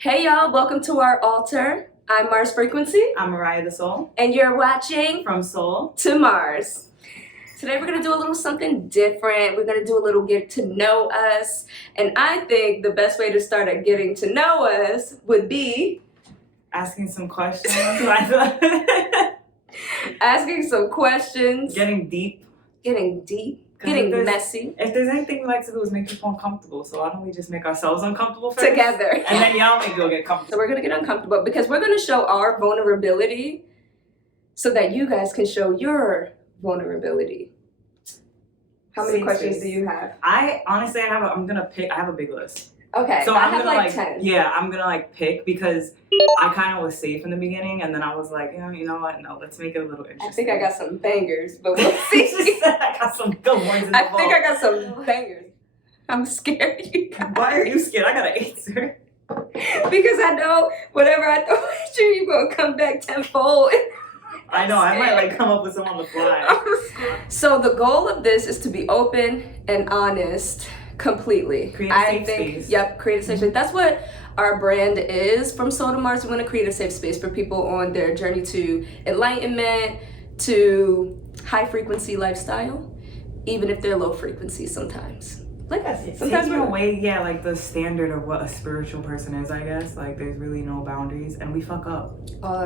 Hey y'all, welcome to our altar. I'm Mars Frequency. I'm Mariah the Soul. And you're watching From Soul to Mars. Today we're going to do a little something different. We're going to do a little get to know us. And I think the best way to start at getting to know us would be asking some questions. asking some questions. Getting deep. Getting messy. If there's anything we like to do is make people uncomfortable, so why don't we just make ourselves uncomfortable first? Together. And then y'all make people get comfortable. So we're going to get uncomfortable because we're going to show our vulnerability so that you guys can show your vulnerability. How many questions do you have? I honestly, I'm going to pick. I have a big list. Okay, so I have gonna like 10. Yeah, I'm going to pick because I kind of was safe in the beginning, and then I was like, you know what? No, let's make it a little interesting. I think I got some bangers, but we'll see. I got some good ones in the I think I got some bangers. I'm scared. Why are you scared? I got an answer. Because I know whatever I throw at you, you're going to come back tenfold. I know, I might come up with some on the fly. So the goal of this is to be open and honest completely. Create a safe space. Yep, create a safe space. That's what our brand is from Soul to Mars. We want to create a safe space for people on their journey to enlightenment, to high frequency lifestyle, even if they're low frequency sometimes. Like sometimes we're away, the standard of what a spiritual person is, I guess. There's really no boundaries, and we fuck up.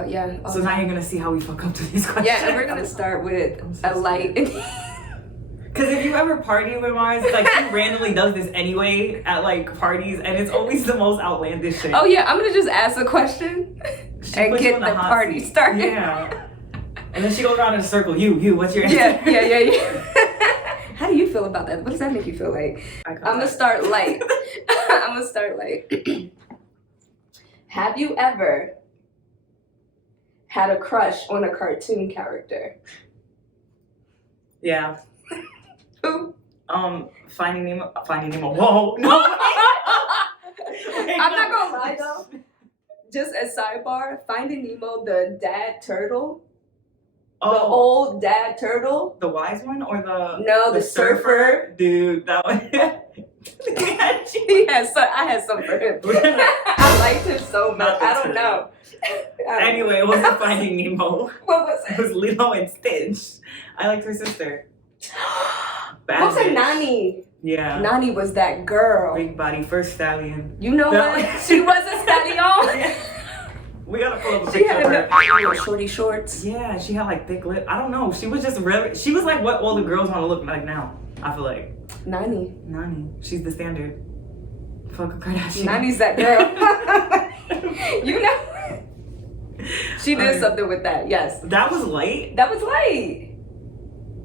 Yeah. So now you're gonna see how we fuck up to these questions. Yeah, and we're gonna start with a light. Because if you ever party with Mars, she randomly does this anyway at parties, and it's always the most outlandish shit. Oh yeah, I'm gonna just ask a question and get the party started. Yeah. And then she goes around in a circle. You, what's your answer? Yeah. How do you feel about that? What does that make you feel like? I'm gonna start light. Have you ever had a crush on a cartoon character? Yeah. Who? Finding Nemo. Whoa. No. I'm not gonna lie though. Just a sidebar, Finding Nemo, the dad turtle. The old dad turtle. The wise one or the surfer? Dude, that one. I had some for him. I liked him so much. I don't know. Anyway, it wasn't Finding Nemo. What was it? It was Lilo and Stitch. I liked her sister. What's her Nani? Yeah. Nani was that girl. Big body, first stallion. You know what? She was a stallion. We gotta pull up a picture of her. Shorty shorts. Yeah, she had thick lips. I don't know. She was just really. She was what all the girls want to look like now. I feel like. Nani. She's the standard. Fuck a Kardashian. Nani's that girl. You know. She did something with that. Yes. That was light. That was light.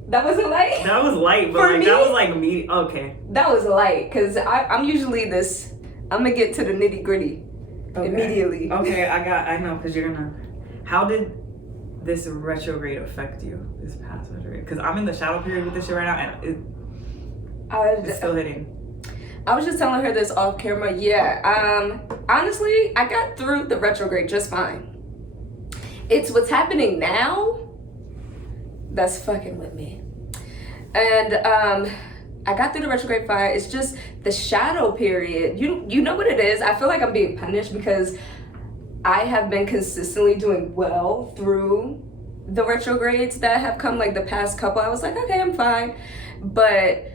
That wasn't light. That was light, but For me, that was me. Okay. That was light because I'm usually this. I'm gonna get to the nitty gritty. Okay. Immediately. Okay, I know, because you're gonna. How did this retrograde affect you? This past retrograde? Because I'm in the shadow period with this shit right now, and it's still hitting. I was just telling her this off camera. Yeah. Honestly, I got through the retrograde just fine. It's what's happening now that's fucking with me. And I got through the retrograde fire. It's just the shadow period. You know what it is? I feel like I'm being punished because I have been consistently doing well through the retrogrades that have come the past couple. I was like, okay, I'm fine. But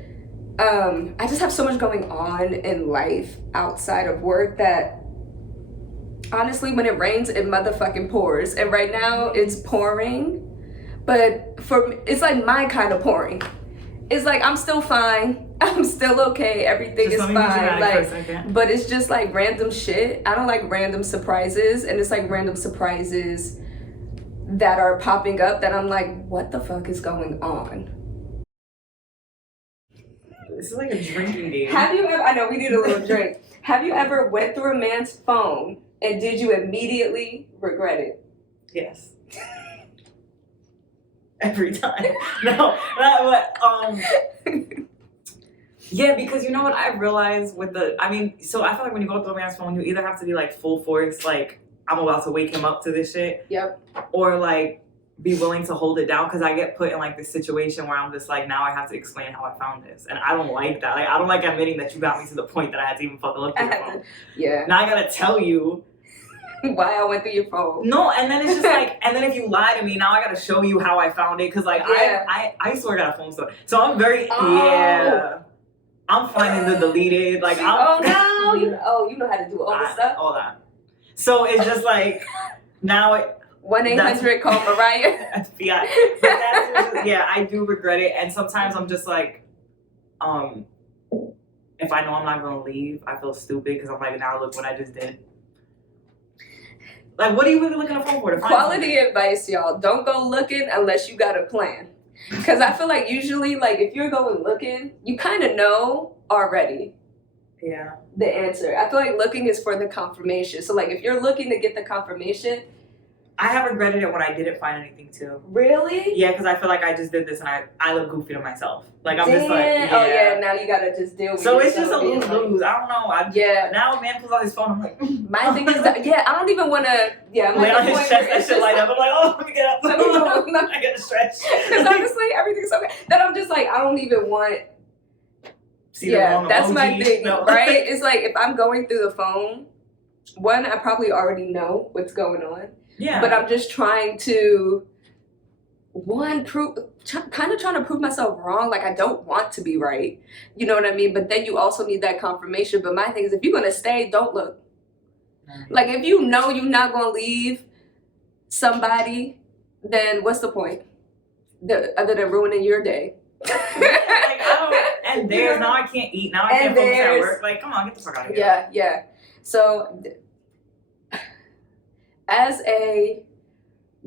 I just have so much going on in life outside of work that honestly, when it rains, it motherfucking pours. And right now it's pouring. But it's my kind of pouring. It's I'm still fine. I'm still okay. Everything is fine. But it's just random shit. I don't like random surprises. And it's random surprises that are popping up that I'm what the fuck is going on? This is a drinking game. Have you ever, I know we need a little drink. Have you ever went through a man's phone and did you immediately regret it? Yes. Every time. No, yeah, because you know what I realized so I feel when you go through a man's phone, you either have to be full force, I'm about to wake him up to this shit. Yep. Or be willing to hold it down, because I get put in like this situation where I'm just like, now I have to explain how I found this, and I don't like that. Like, I don't like admitting that you got me to the point that I had to even fucking look through your phone. Yeah. Now I gotta tell you why I went through your phone. No, and then it's just like, and then if you lie to me, now I gotta show you how I found it, because like I swear I got a phone store, so I'm very I'm finding the deleted, like I'm, you know how to do all this stuff, all that. So it's just like now it. 1-800 call Mariah. Yeah, I do regret it, and sometimes I'm just like, if I know I'm not gonna leave, I feel stupid because I'm like, now look what I just did. Like, what are you really looking at phone for? Quality advice, y'all. Don't go looking unless you got a plan. Because I feel like usually, like, if you're going looking, you kind of know already. Yeah. The answer. I feel like looking is for the confirmation. So, like, if you're looking to get the confirmation. I have regretted it when I didn't find anything too. Really? Yeah, because I feel like I just did this and I look goofy to myself. Like, I'm just like, yeah. Oh yeah, now you gotta just deal with it. So it's just a lose-lose. I don't know. Now a man pulls out his phone, I'm like, my thing is that, I don't even want to, I'm lay on his chest, that shit light up. I'm like, oh, let me get up. I gotta stretch. Because honestly, everything's okay. Then I'm just like, I don't even want. That's my thing, right? It's like, if I'm going through the phone, one, I probably already know what's going on. Yeah. But I'm just trying to, kind of trying to prove myself wrong. Like, I don't want to be right. You know what I mean? But then you also need that confirmation. But my thing is, if you're going to stay, don't look. Mm-hmm. Like, if you know you're not going to leave somebody, then what's the point? Other than ruining your day. And there's, now I can't eat. Now I can't focus at work. Like, come on, get the fuck out of here. Yeah. So, as a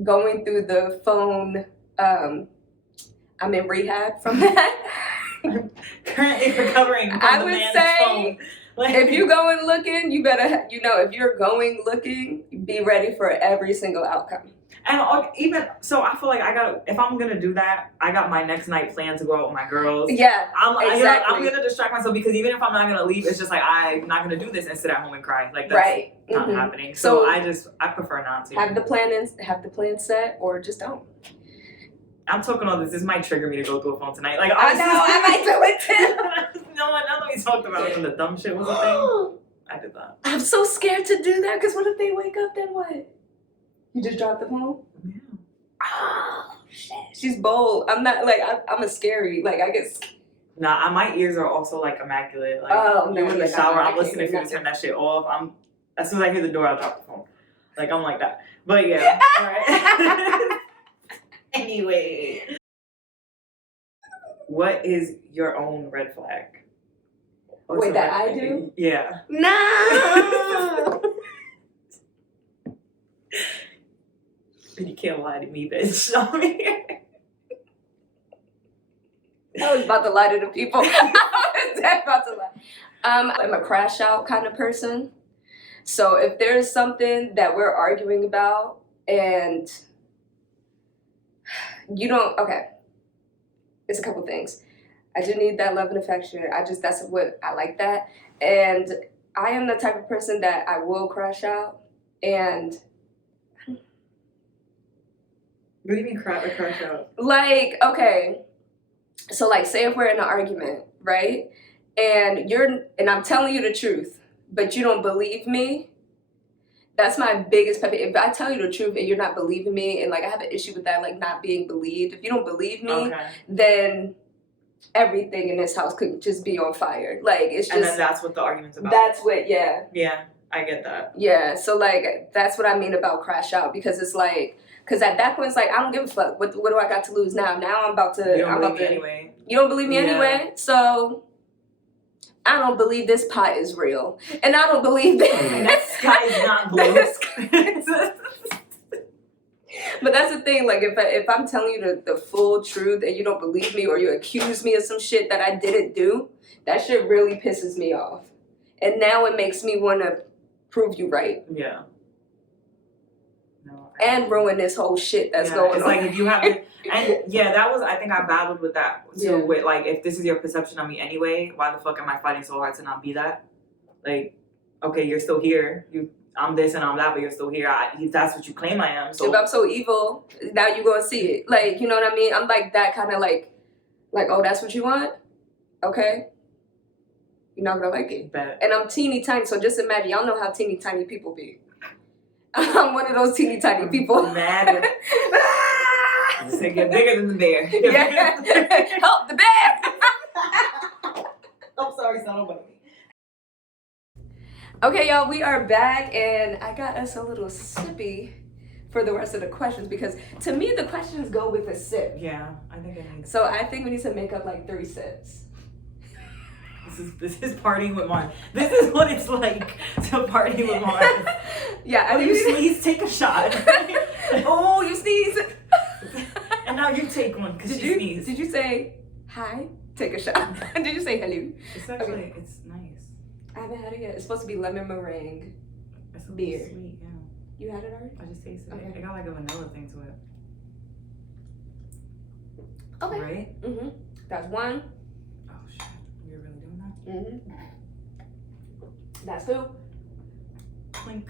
going through the phone, I'm in rehab from that. Currently recovering from I the would man's say, phone. Like, if you're going looking, you better, if you're going looking, be ready for every single outcome. And even so, I feel like if I'm gonna do that, I got my next night planned to go out with my girls. Yeah, exactly. I'm gonna distract myself, because even if I'm not gonna leave, it's just like, I'm not gonna do this and sit at home and cry. Like, that's not happening. So I prefer not to. Have the plan set, or just don't. I'm talking all this. This might trigger me to go through a phone tonight. Like, I know, I might do it too. No, now that we talked about it when the dumb shit was a thing, I did that. I'm so scared to do that, because what if they wake up, then what? You just dropped the phone? Yeah. Oh, shit. She's bold. I'm not, like, I'm a scary, like, I get scared. Nah, my ears are also, like, immaculate. Like, no, in the shower, I'm listening for you to turn that shit off. As soon as I hear the door, I'll drop the phone. Like, I'm like that. But yeah, all right. Anyway. What is your own red flag? Wait, that I do? Yeah. No! You can't lie to me, bitch. I was about to lie to the people. I was dead about to lie. I'm a crash out kind of person. So if there's something that we're arguing about and you don't, it's a couple things. I just need that love and affection. That's what I like that. And I am the type of person that I will crash out. And what do you mean crash out? Like, so like, say if we're in an argument, right? And I'm telling you the truth, but you don't believe me. That's my biggest pet peeve. If I tell you the truth and you're not believing me, and like I have an issue with that, like not being believed. If you don't believe me, then everything in this house could just be on fire. Like, it's just. And then that's what the argument's about. That's what, yeah. Yeah, I get that. Yeah, so like that's what I mean about crash out, because it's like. Because at that point, it's like, I don't give a fuck. What do I got to lose now? Now I'm about to... You don't believe me anyway. You don't believe me anyway? So, I don't believe this pie is real. And I don't believe that... That sky's not blue. But that's the thing. Like, if I'm telling you the full truth and you don't believe me, or you accuse me of some shit that I didn't do, that shit really pisses me off. And now it makes me want to prove you right. Yeah. And ruin this whole shit that's going on. It's like, if you have it, and that was, I think I battled with that too. Yeah. With like, if this is your perception of me anyway, why the fuck am I fighting so hard to not be that? Like, okay, you're still here. I'm this and I'm that, but you're still here. If that's what you claim I am. So if I'm so evil, now you gonna see it. Like, you know what I mean? I'm like that kind of like, oh, that's what you want? Okay. You're not gonna like it. Bet. And I'm teeny tiny, so just imagine, y'all know how teeny tiny people be. I'm one of those teeny tiny people. Mad. Just get bigger than the bear. Yeah. Help the bear. I'm sorry, son. Don't bite me. Okay, y'all, we are back, and I got us a little sippy for the rest of the questions, because to me the questions go with a sip. Yeah, I think it needs. So I think we need to make up like 3 sips. This is partying with Mars. This is what it's like to party with Mars. Yeah, I you sneeze, take a shot. Oh, you sneeze. And now you take one because you sneeze. Did you say hi? Take a shot. Did you say hello? It's actually it's nice. I haven't had it yet. It's supposed to be lemon meringue It's beer. Sweet, yeah. You had it already? I just tasted Okay. it. It got like a vanilla thing to it. Okay. Right? Mhm. That's 1. Oh shit! You're really doing that? Mhm. That's 2. Clink.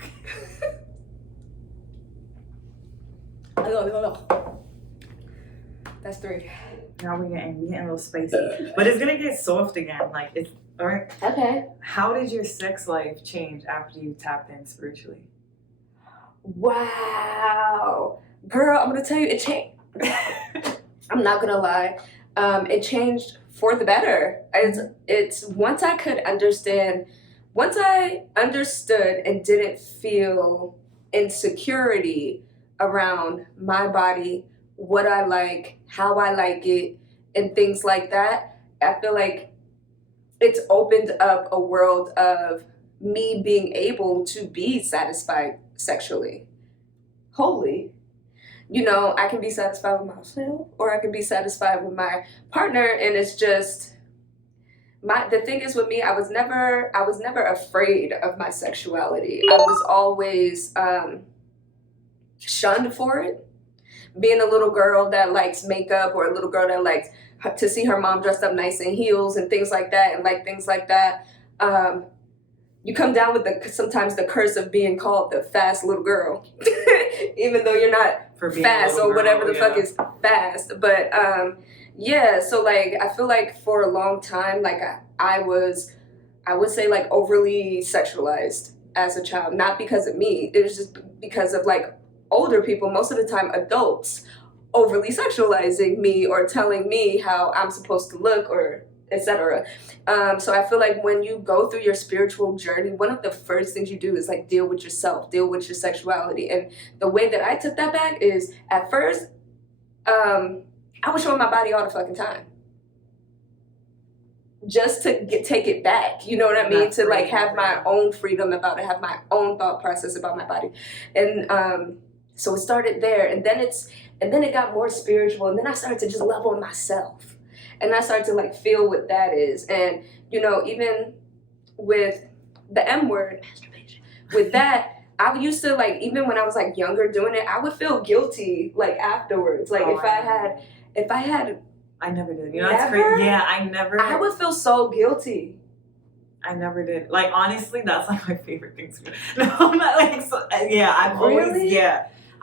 That's 3. Now we getting a little spicy, but it's gonna get soft again. Like it's all right. Okay. How did your sex life change after you tapped in spiritually? Wow. Girl, I'm gonna tell you, it changed. I'm not gonna lie. It changed for the better. It's once I understood and didn't feel insecurity around my body, what I like, how I like it, and things like that, I feel like it's opened up a world of me being able to be satisfied sexually, wholly. You know, I can be satisfied with myself, or I can be satisfied with my partner, and it's just the thing is with me, I was never afraid of my sexuality. I was always shunned for it. Being a little girl that likes makeup, or a little girl that likes to see her mom dressed up nice in heels and things like that, and like things like that. You come down with sometimes the curse of being called the fast little girl, even though you're not fast or whatever the fuck is fast. But yeah, so like I feel like for a long time, like I would say like overly sexualized as a child, not because of me. It was just because of like older people, most of the time adults, overly sexualizing me or telling me how I'm supposed to look, or etc. So I feel like when you go through your spiritual journey, one of the first things you do is like deal with yourself, deal with your sexuality. And the way that I took that back is, at first, I was showing my body all the fucking time, just to take it back. You know what I mean? To like have my own freedom about it, have my own thought process about my body. And so it started there, and then it got more spiritual, and then I started to just love on myself. And I started to like feel what that is. And, you know, even with the M word, masturbation, with that, I used to like, even when I was like younger doing it, I would feel guilty like afterwards. Like if I had. I never did. You know, that's crazy. Yeah, I would feel so guilty. I never did. Like, honestly, that's like my favorite thing to do. No, I'm not like, I've always,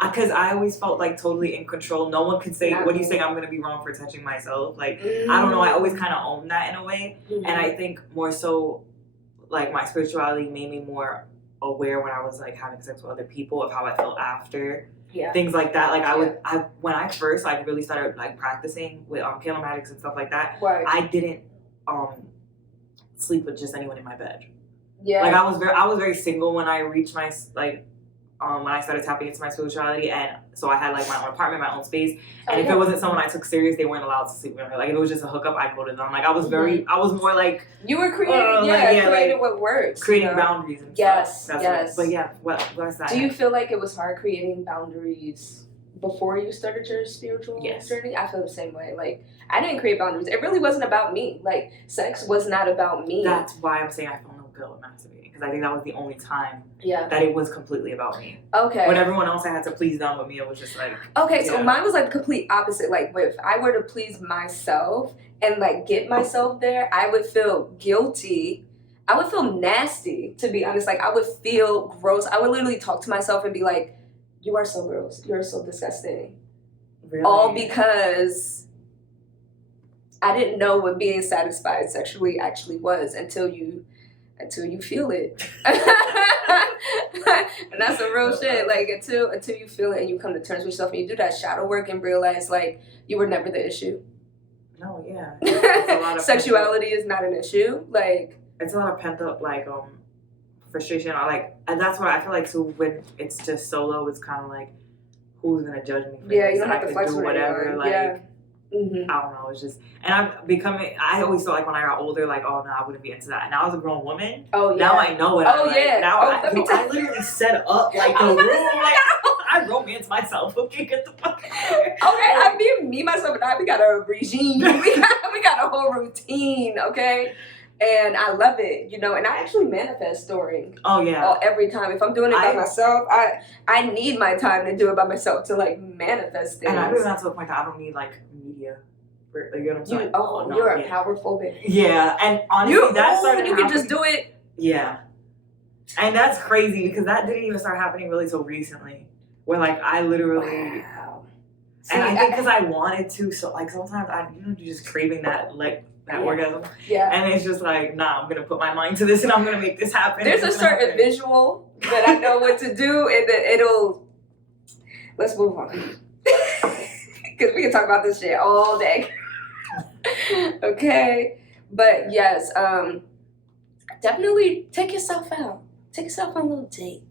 because I always felt like totally in control. No one could say, what do you think I'm going to be wrong for touching myself? Like, I don't know. I always kind of owned that in a way. Mm-hmm. And I think more so, like, my spirituality made me more aware when I was, like, having sex with other people of how I felt after. Yeah. Things like that. Like, when I first, like, really started, like, practicing with candle magics and stuff like that, I didn't sleep with just anyone in my bed. Yeah. Like, I was very single when I reached my, like, when I started tapping into my spirituality, and so I had like my own apartment, my own space, and if it wasn't someone I took serious, they weren't allowed to sleep with me. Like if it was just a hookup, I'd go to them. Like I was more like you were creative with words, creating boundaries and stuff. Yes. But yeah, what's that? Do you feel like it was hard creating boundaries before you started your spiritual journey? I feel the same way. Like I didn't create boundaries. It really wasn't about me. Like sex was not about me. That's why I'm saying I felt no guilt with masturbating, because I think that was the only time that it was completely about me. Okay. When everyone else I had to please them, with me it was just like so mine was like the complete opposite. Like if I were to please myself and like get myself there, I would feel guilty I would feel nasty, to be honest. Like, I would feel gross. I would literally talk to myself and be like, you are so gross. You're so disgusting. Really? All because I didn't know what being satisfied sexually actually was until you feel it. And that's the real shit. Like, until you feel it and you come to terms with yourself and you do that shadow work and realize, like, you were never the issue. No, yeah. It's a lot of Sexuality is not an issue. Like, it's a lot of pent up, like, frustration. Or, like, and that's what I feel like, too, when it's just solo, it's kind of like, who's going to judge me for yeah, this? you don't have to I flex could do with whatever. anyone. Like, Yeah. Mm-hmm. I don't know. It's just, and I always felt like when I got older, like, oh, no, I wouldn't be into that. And now as a grown woman, Oh, yeah. now I know it. Oh, like, yeah. Now I literally set up, like, the room. Like, I romance myself. Okay, get the fuck out of here. Okay, me, myself, and I, we got a regime. we got a whole routine, okay? And I love it, you know, and I actually manifest storing. Oh, yeah. Every time. If I'm doing it by myself, I need my time to do it by myself to, like, manifest things. And I do that to the point that I don't need, like, media. Like, you know what I'm saying? You're a powerful bitch. Yeah, and honestly, that started you can just do it. Yeah. And that's crazy because that didn't even start happening really till recently. Where, like, I literally... Wow. See, and I think because I wanted to, so, like, sometimes you're just craving that, like, that orgasm. Yeah. And it's just like, nah, I'm going to put my mind to this and I'm going to make this happen. There's a certain visual that I know what to do, and it'll... Let's move on. Because we can talk about this shit all day. Okay? But, yes, definitely take yourself out. Take yourself on a little date.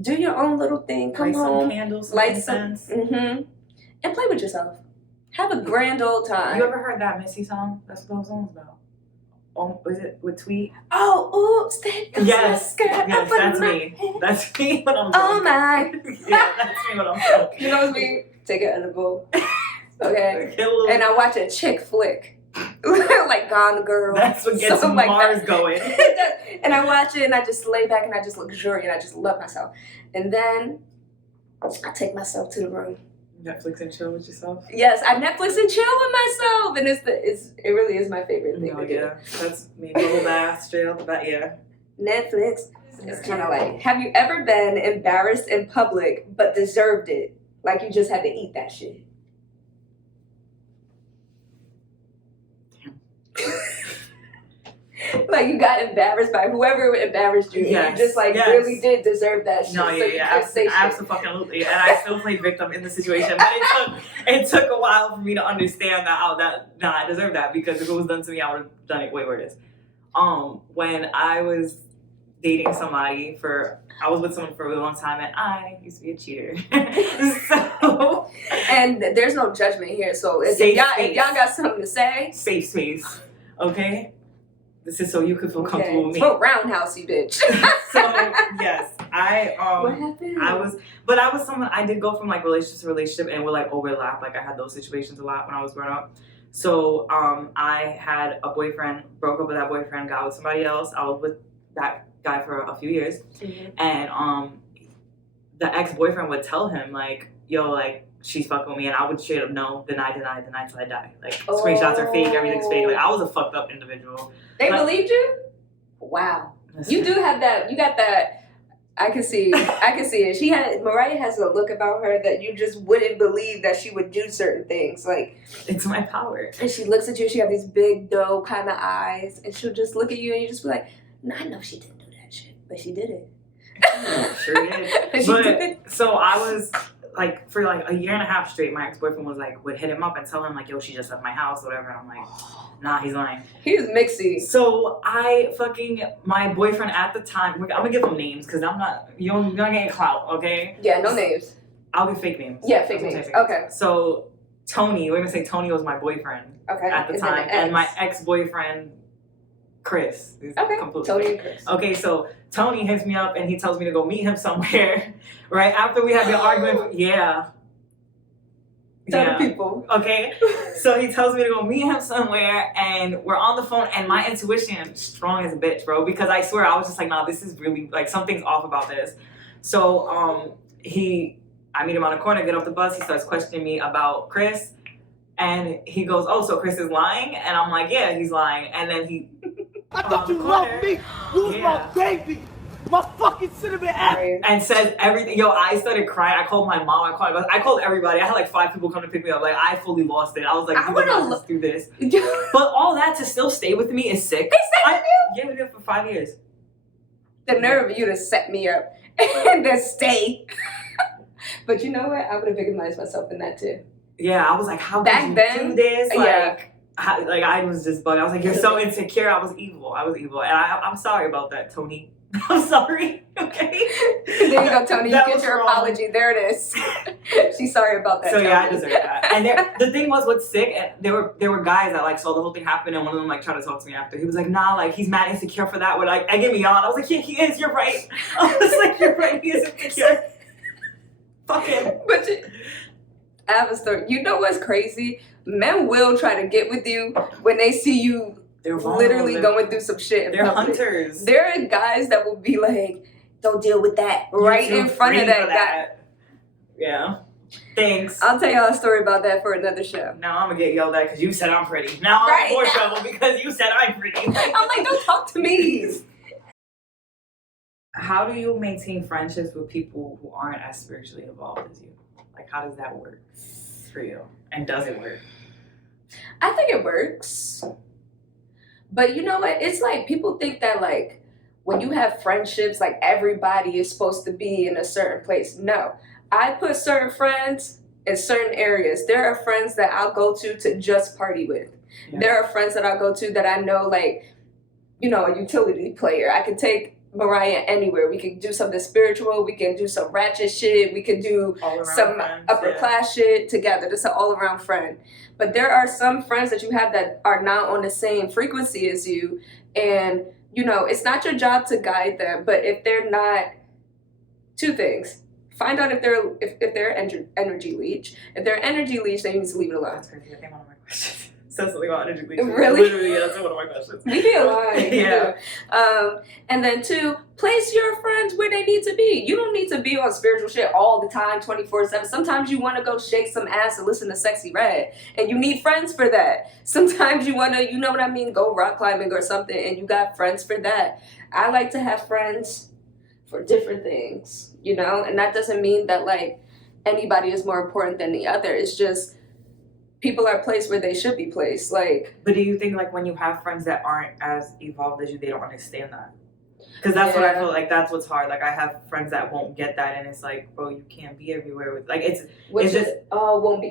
Do your own little thing. Come home. Some candles, light some... Mm-hmm. And play with yourself. Have a grand old time. You ever heard that Missy song? That's what those songs about. Was it with Tweet? Oh, oops, that goes yes, yes, that's me. That's me when I'm drunk. Oh my. Yeah, that's me when I'm drunk. You know what's me? Take an edible. Okay. And I watch a chick flick. Like Gone Girl. That's what gets like Mars going. And I watch it and I just lay back and I just luxuriate. I just love myself. And then I take myself to the room. Netflix and chill with yourself? Yes, I Netflix and chill with myself. And it really is my favorite thing to do. Yeah. That's me. Bubble bath, straight off the bat, yeah. Netflix. It's kind of like, have you ever been embarrassed in public but deserved it? Like you just had to eat that shit. Like you got embarrassed by whoever embarrassed you. Yes. And you just like really did deserve that shit. No, yeah, so absolutely. And I still played victim in the situation. But it took a while for me to understand that I deserve that, because if it was done to me, I would have done it way worse. When I was dating somebody I was with someone for a long time, and I used to be a cheater. So, and there's no judgment here. So if y'all got something to say, safe space, okay? This is so you could feel comfortable with me. So roundhousey, bitch. So yes, what happened? I did go from like relationship to relationship, and would like overlap. Like I had those situations a lot when I was growing up. So I had a boyfriend, broke up with that boyfriend, got with somebody else. I was with that guy for a few years, and the ex-boyfriend would tell him like, yo, like, she's fucking with me, and I would straight up no, deny till I die. Like, screenshots are fake, everything's fake. Like, I was a fucked up individual. They believed you? Wow. You do have that, you got that, I can see it. Mariah has a look about her that you just wouldn't believe that she would do certain things. Like, it's my power. And she looks at you, she got these big doe kind of eyes, and she'll just look at you and you just be like, no, I know she didn't do that shit, but she did it. Sure did. So I was like, for like a year and a half straight, my ex-boyfriend would hit him up and tell him like, yo, she just left my house, whatever. And I'm like, nah, he's lying. He was mixy. So my boyfriend at the time, I'm gonna give him names because I'm not, you're not getting clout, okay? Yeah, no names. I'll give fake names. Yeah, fake names. Okay. So Tony, we're gonna say Tony was my boyfriend at the time, and my ex-boyfriend, Chris. Okay. Tony and Chris. Okay, so Tony hits me up and he tells me to go meet him somewhere. Right after we had the argument. Yeah. Tell the people. Okay. So he tells me to go meet him somewhere, and we're on the phone, and my intuition strong as a bitch, bro. Because I swear I was just like, nah, this is really like something's off about this. So I meet him on the corner, get off the bus. He starts questioning me about Chris. And he goes, oh, so Chris is lying? And I'm like, yeah, he's lying. And then he I thought you loved me. You was my baby. My fucking cinnamon apple. And says everything. Yo, I started crying. I called my mom. I called everybody. I had like 5 people come to pick me up. Like, I fully lost it. I was like, you would not just do this. But all that to still stay with me is sick. They stayed with you? Yeah, we did it for 5 years. The nerve of you to set me up and then stay. But you know what? I would have victimized myself in that too. Yeah, I was like, how could you do this? Like, I was just bugging. I was like, you're so insecure. I was evil. And I'm sorry about that, Tony. I'm sorry. Okay. There you go, Tony. You get your apology. There it is. She's sorry about that. So Tony. yeah, I deserve that. And the thing was, what's sick? And there were guys that like saw the whole thing happen, and one of them like tried to talk to me after. He was like, nah, like he's mad insecure for that. When I get me on, I was like, yeah, he is. You're right. I was like, you're right. He is insecure. Fuck him. But I have a story. You know what's crazy? Men will try to get with you when they see you. They're literally going through some shit. They're hunters. There are guys that will be like, don't deal with that right in front of that guy. Yeah. Thanks. I'll tell y'all a story about that for another show. Now I'm going to get yelled at because you said I'm pretty. Now I'm in more trouble because you said I'm pretty. I'm like, don't talk to me. How do you maintain friendships with people who aren't as spiritually evolved as you? Like, how does that work for you? And does it work? I think it works. But you know what? It's like people think that like when you have friendships, like everybody is supposed to be in a certain place. No, I put certain friends in certain areas. There are friends that I'll go to just party with. Yeah. There are friends that I'll go to that I know, like, you know, a utility player. I could take Mariah anywhere. We could do something spiritual. We can do some ratchet shit. We could do some upper class shit together. Just an all around friend. But there are some friends that you have that are not on the same frequency as you. And, you know, it's not your job to guide them. But if they're not, 2 things. Find out if they're energy leech. If they're energy leech, then you need to leave it alone. That's crazy. I think one of my questions says something about energy leech. Really? Literally, yeah, that's one of my questions. We be aligned. Yeah. And then 2, place your friends where they need to be. You don't need to be on spiritual shit all the time, 24/7. Sometimes you want to go shake some ass and listen to Sexy Red, and you need friends for that. Sometimes you want to, you know what I mean, go rock climbing or something, and you got friends for that. I like to have friends for different things, you know, and that doesn't mean that like anybody is more important than the other. It's just people are placed where they should be placed. Like, but do you think like when you have friends that aren't as evolved as you, they don't understand that? Because that's what I feel like. That's what's hard. Like I have friends that won't get that, and it's like, bro, you can't be everywhere with like it's just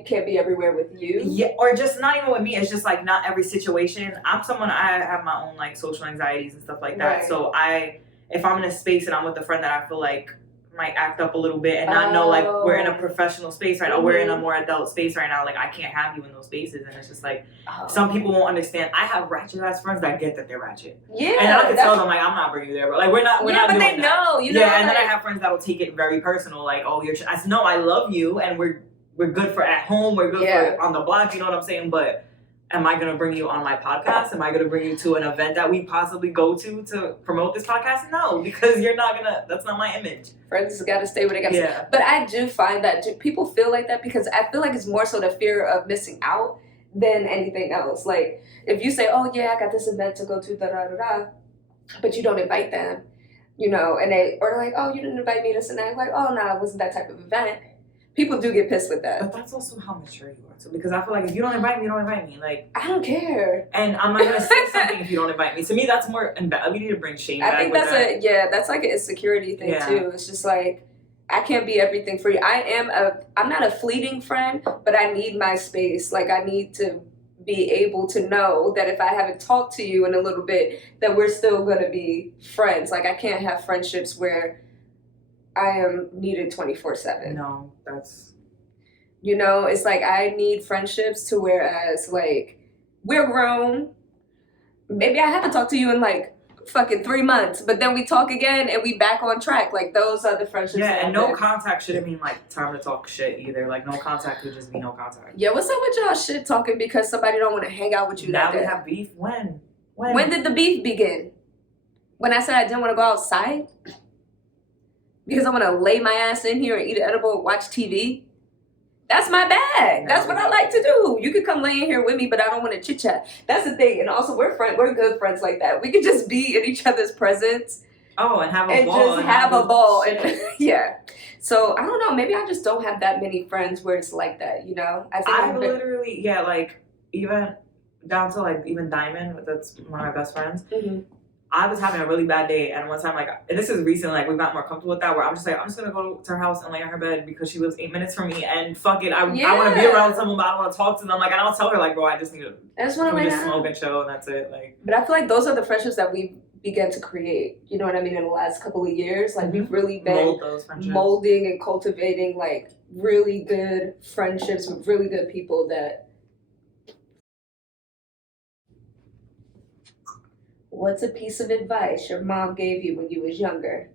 can't be everywhere with you. Yeah, or just not even with me. It's just like not every situation. I'm someone, I have my own like social anxieties and stuff like that. Right. So if I'm in a space and I'm with a friend that I feel like might act up a little bit and not know like we're in a professional space right now, we're in a more adult space right now, like I can't have you in those spaces, and it's just like some people won't understand. I have ratchet ass friends that get that they're ratchet, and I can tell them like I'm not bringing you there, but like we're not but doing they know that. You know, yeah, and then I have friends that'll take it very personal, like, oh, you're I said, no, I love you and we're good for at home, we're good for on the block, you know what I'm saying? But am I going to bring you on my podcast? Am I going to bring you to an event that we possibly go to promote this podcast? No, because you're not going to, that's not my image. Friends got to stay where they got to stay. But I do find that people feel like that because I feel like it's more so the fear of missing out than anything else. Like, if you say, oh yeah, I got this event to go to, but you don't invite them, you know, and or like, oh, you didn't invite me to this and that. Like, oh, no, it wasn't that type of event. People do get pissed with that. But that's also how mature you are, too. Because I feel like if you don't invite me, you don't invite me. Like, I don't care. And I'm not going to say something if you don't invite me. To me, that's more, we need to bring shame back. I think that's like an insecurity thing, too. It's just like, I can't be everything for you. I'm not a fleeting friend, but I need my space. Like, I need to be able to know that if I haven't talked to you in a little bit, that we're still going to be friends. Like, I can't have friendships where I am needed 24/7. No, that's... You know, it's like I need friendships to whereas, like, we're grown. Maybe I haven't talked to you in, like, fucking 3 months, but then we talk again and we back on track. Like, those are the friendships. Yeah, and no contact shouldn't mean, like, time to talk shit either. Like, no contact could just be no contact. Yeah, what's up with y'all shit talking because somebody don't want to hang out with you now that we have beef? When did the beef begin? When I said I didn't want to go outside? Because I want to lay my ass in here and eat an edible and watch TV? That's my bag. That's what I like to do. You could come lay in here with me, but I don't want to chit chat. That's the thing. And also, we're good friends like that. We could just be in each other's presence. Oh, and have a and ball. Just have a ball. And yeah. So I don't know. Maybe I just don't have that many friends where it's like that. You know. I literally like even down to like even Diamond. That's one of my best friends. Mm-hmm. I was having a really bad day, and one time, like, and this is recently, like, we got more comfortable with that, where I'm just gonna go to her house and lay on her bed because she lives 8 minutes from me, and fuck it, I want to be around someone, but I don't want to talk to them. Like, I don't tell her, like, bro, I just need to just smoke and chill, and that's it. Like, but I feel like those are the friendships that we began to create. You know what I mean? In the last couple of years, like, we've really been molding and cultivating like really good friendships with really good people that. What's a piece of advice your mom gave you when you was younger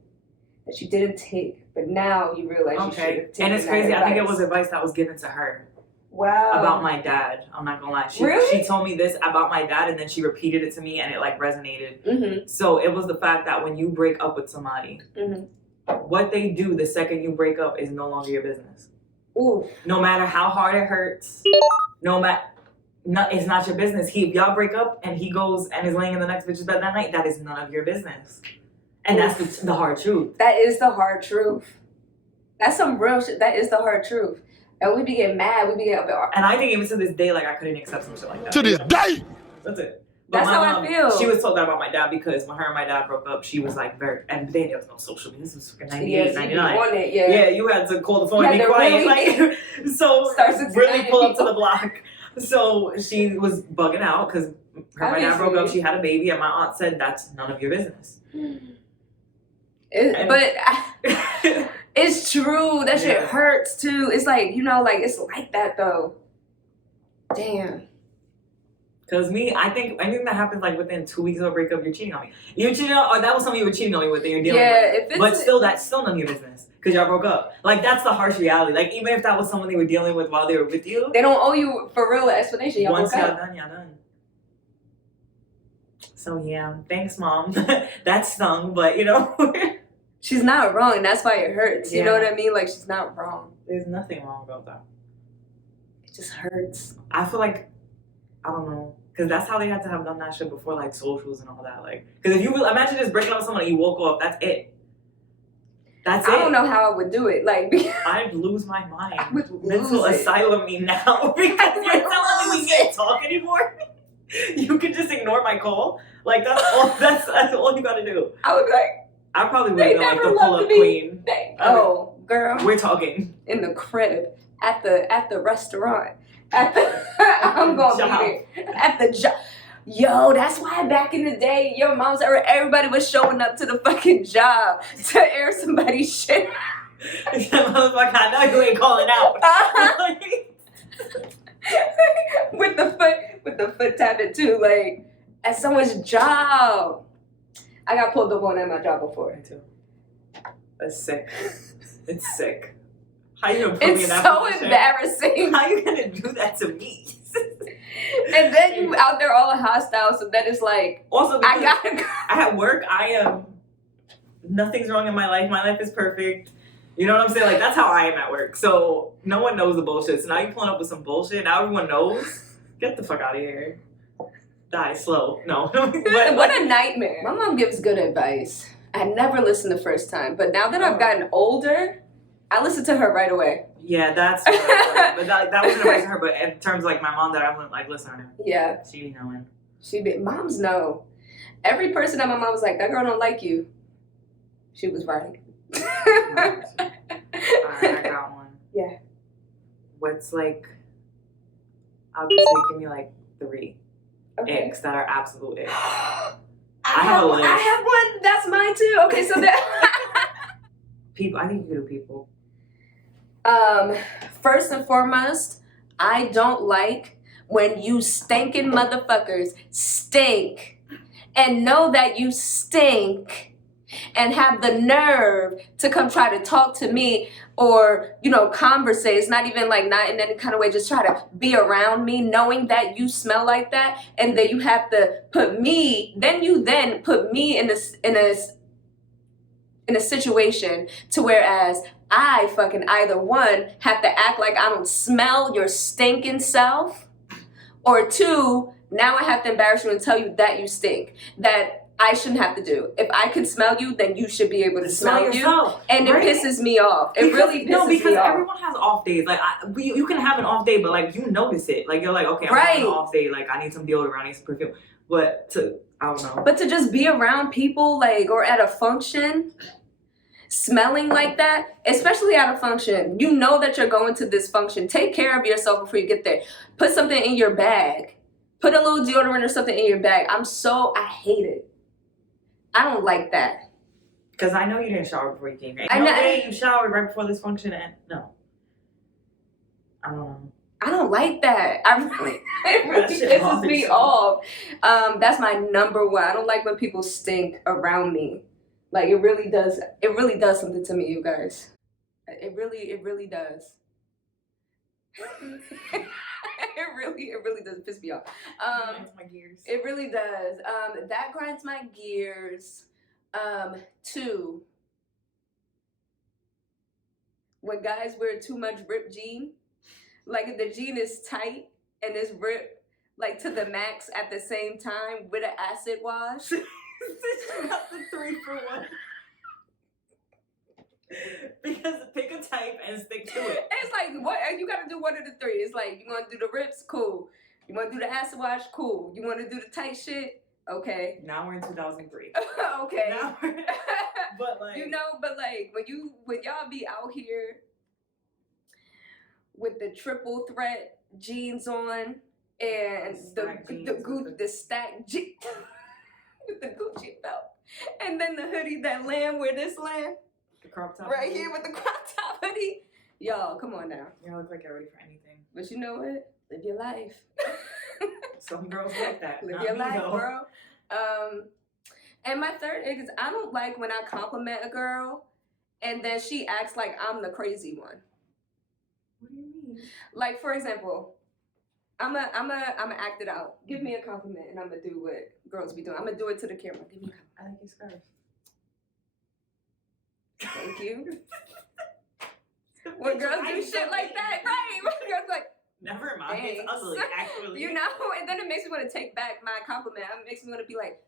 that you didn't take, but now you realize you should have taken? And it's crazy. I think it was advice that was given to her. Wow. About my dad. I'm not gonna lie. She told me this about my dad, and then she repeated it to me, and it like resonated. Mm-hmm. So it was the fact that when you break up with somebody, what they do the second you break up is no longer your business. Ooh. No matter how hard it hurts, it's not your business. If y'all break up and he goes and is laying in the next bitch's bed that night, that is none of your business. And that's the hard truth. That is the hard truth. That's some real shit. That is the hard truth. And we be getting mad. We be getting... And I think even to this day, like, I couldn't accept some shit like that. To this day! That's it. But that's how I feel. She was told that about my dad because when her and my dad broke up, she was like and then there was no social media. This was fucking 98, 99. Yeah, you had to call the phone and be quiet. Like, so really pull up to the block. So she was bugging out because her and my dad broke up. She had a baby, and my aunt said, that's none of your business. But it's true. That shit hurts too. It's like, you know, like, it's like that though. Damn. Because I think anything that happens like within 2 weeks of a breakup, you're cheating on me. You're cheating on, or that was something you were cheating on me with and you're dealing with. But still, that's still none of your business because y'all broke up. Like, that's the harsh reality. Like, even if that was someone they were dealing with while they were with you, they don't owe you for real explanation. Y'all once y'all done, y'all done. So yeah, thanks, Mom. That stung, but you know. She's not wrong, and that's why it hurts. You know what I mean? Like, she's not wrong. There's nothing wrong about that. It just hurts. I feel like, I don't know, because that's how they had to have done that shit before, like, socials and all that. Like, because if you imagine just breaking up with someone and you woke up, that's it. That's it. I don't know how I would do it. Like, I'd lose my mind. I would lose Mental asylum me now because you're telling me we can't talk anymore. You can just ignore my call. Like, that's all. That's all you gotta do. I would be like, I probably would have been like the pull-up queen. Oh, girl, we're talking in the crib, at the restaurant, at the I'm gonna be there at the job. Yo, that's why back in the day, your mom's everybody was showing up to the fucking job to air somebody's shit. Motherfucker, I know you ain't calling out. with the foot tapping too, like at someone's job. I got pulled up on at my job before. Me too. That's sick. It's sick. How you gonna put me in that so position? Embarrassing. How you gonna do that to me? And then you out there all hostile, so then it's like, also I gotta go. At work, nothing's wrong in my life. My life is perfect. You know what I'm saying? Like, that's how I am at work. So no one knows the bullshit. So now you're pulling up with some bullshit. Now everyone knows. Get the fuck out of here. Die slow. No. But, what a nightmare. My mom gives good advice. I never listened the first time, but now that I've gotten older, I listen to her right away. Yeah, that's what but that wasn't advice to her, but in terms of like my mom that I wouldn't like listen to her. Yeah. She be knowing. Moms know. Every person that my mom was like, that girl don't like you. She was right. Alright, I got one. Yeah. What's like, I'll just say give me like 3 icks that are absolute icks. I have a list. I have one. That's mine too. Okay, so that people. I think you do people. First and foremost, I don't like when you stinking motherfuckers stink and know that you stink and have the nerve to come try to talk to me or, you know, conversate. It's not even like not in any kind of way, just try to be around me knowing that you smell like that and that you have to put me, then put me in a situation to whereas I fucking either one have to act like I don't smell your stinking self, or two, now I have to embarrass you and tell you that you stink. That I shouldn't have to do. If I can smell you, then you should be able to smell yourself. You. And right? It pisses me off. It really pisses me off. Because everyone has off days. Like, you can have an off day, but like, you notice it. Like, you're like, okay, I'm having an off day. Like, I need some deodorant, I need some perfume. But I don't know. But to just be around people, like, or at a function, smelling like that, especially at a function, you know that you're going to this function. Take care of yourself before you get there. Put something in your bag. Put a little deodorant or something in your bag. I hate it. I don't like that. Because I know you didn't shower before you came here. I know you showered right before this function, and no. I don't know. I don't like that. It really pisses me off. That's my number one. I don't like when people stink around me. Like, it really does something to me, you guys. It really does. It really does piss me off. Grinds my gears. It really does. That grinds my gears. Two, when guys wear too much ripped jean, like if the jean is tight and it's ripped like to the max at the same time with an acid wash. Not the 3-for-1. Because pick a type and stick to it. It's like, what you gotta do one of the three. It's like, you wanna do the rips, cool. You wanna do the acid wash, cool. You wanna do the tight shit, okay. Now we're in 2003. Okay. Now we're, but like, when y'all be out here with the triple threat jeans on and the stacked jeans with the Gucci belt, and then the hoodie that land where this land. The crop top. Right here with the crop top hoodie. Y'all, come on now. You look like you're ready for anything. But you know what? Live your life. Some girls like that. Live your life, bro. And my third is I don't like when I compliment a girl and then she acts like I'm the crazy one. What do you mean? Like, for example, I'm a act it out. Give me a compliment and I'm gonna do what girls be doing. I'm gonna do it to the camera. Give me a compliment. I like your scarf. Thank you. When girls do shit like that, right? When girls like, never mind. thanks. It's ugly, actually. You know, and then it makes me want to take back my compliment. It makes me want to be like,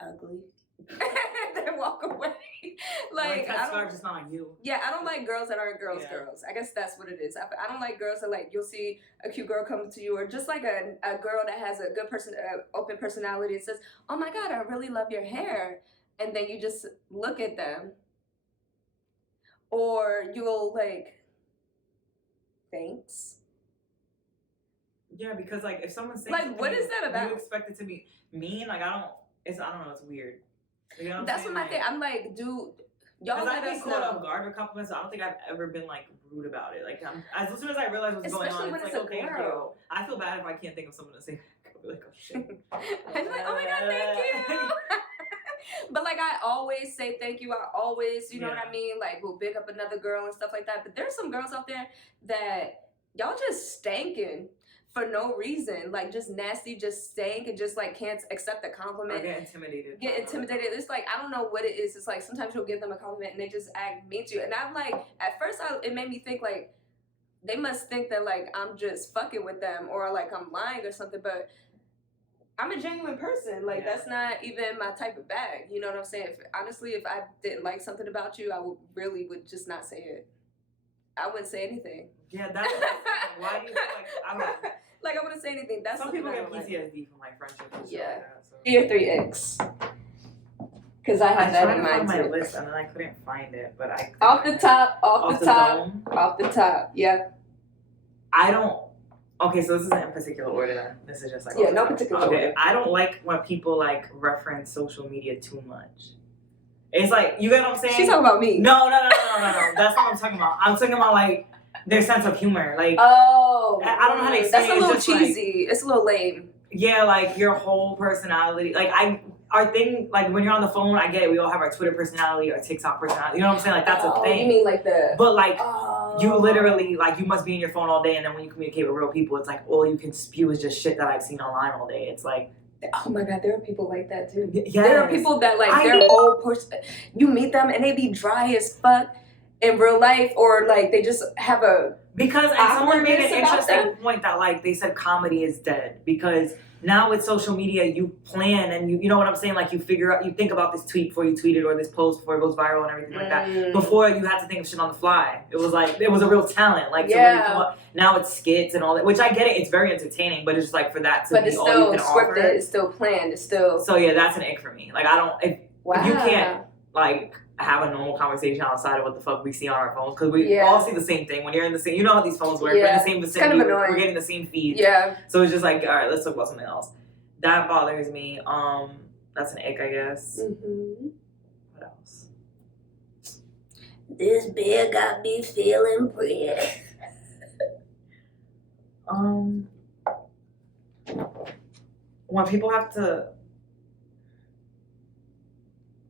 ugly. And then walk away. Like, that scarf is not on you. Yeah, I don't like girls that aren't girls. I guess that's what it is. I don't like girls that, like, you'll see a cute girl come to you, or just like a girl that has a good open personality and says, oh my God, I really love your hair. And then you just look at them. Or you'll like, thanks. Yeah, because like if someone's saying like, what is that about? You expect it to be mean? Like I don't know. It's weird. You know That's what my thing. I'm like, dude, y'all let us know. Caught off guard with compliments. So I don't think I've ever been like rude about it. Like as soon as I realize what's going on, it's like, okay, girl. I feel bad if I can't think of someone to say. I'll be like, oh shit. I'm like, oh my God, thank you. But like, I always say thank you. I always, you know what I mean? Like, we'll big up another girl and stuff like that. But there's some girls out there that y'all just stankin' for no reason. Like, just nasty, just stank, and just like can't accept a compliment. Or get intimidated. It's like, I don't know what it is. It's like sometimes you'll give them a compliment and they just act mean to you. And I'm like, at first it made me think like, they must think that like I'm just fucking with them or like I'm lying or something. But I'm a genuine person. Like, that's not even my type of bag. You know what I'm saying? Honestly, if I didn't like something about you, I would just not say it. I wouldn't say anything. Yeah, that's why do you feel like I'm like, I wouldn't say anything. That's some people get PTSD from like friendships and stuff like that. So. Tier 3X. Because I had that in mind my too. list and then I couldn't find it, but I off the top. Yeah. I don't. Okay, so this isn't in particular order then. This is just like no particular order. I don't like when people like reference social media too much. It's like, you get what I'm saying? She's talking about me. No. That's not what I'm talking about. I'm talking about like their sense of humor. Like, oh, I don't know how to explain. That's a little cheesy. Like, it's a little lame. Yeah, like your whole personality. Like our thing, like when you're on the phone, I get it. We all have our Twitter personality, our TikTok personality. You know what I'm saying? Like that's a thing. You mean like the? But like you literally, like you must be in your phone all day, and then when you communicate with real people, it's like all you can spew is just shit that I've seen online all day. It's like Oh my God, there are people like that too. Yes. There are people that like their whole person. You meet them and they be dry as fuck in real life, or like they just have a. Because and someone made an awkwardness about interesting point that like they said comedy is dead because now with social media you plan and you know what I'm saying, like you figure out, you think about this tweet before you tweet it or this post before it goes viral and everything like that. Before you had to think of shit on the fly. It was like it was a real talent, like to really come up. Now it's skits and all that, which I get it, it's very entertaining, but it's just like for that to be all you can offer. It's still planned, it's still. So yeah, that's an ick for me. Like I don't if you can't like have a normal conversation outside of what the fuck we see on our phones, because we all see the same thing when you're in the same, you know how these phones work, we're in the same vicinity, kind of annoying. We're getting the same feed, so it's just like, all right, let's talk about something else. That bothers me. That's an ick, I guess. What else? This beer got me feeling pretty. When people have to,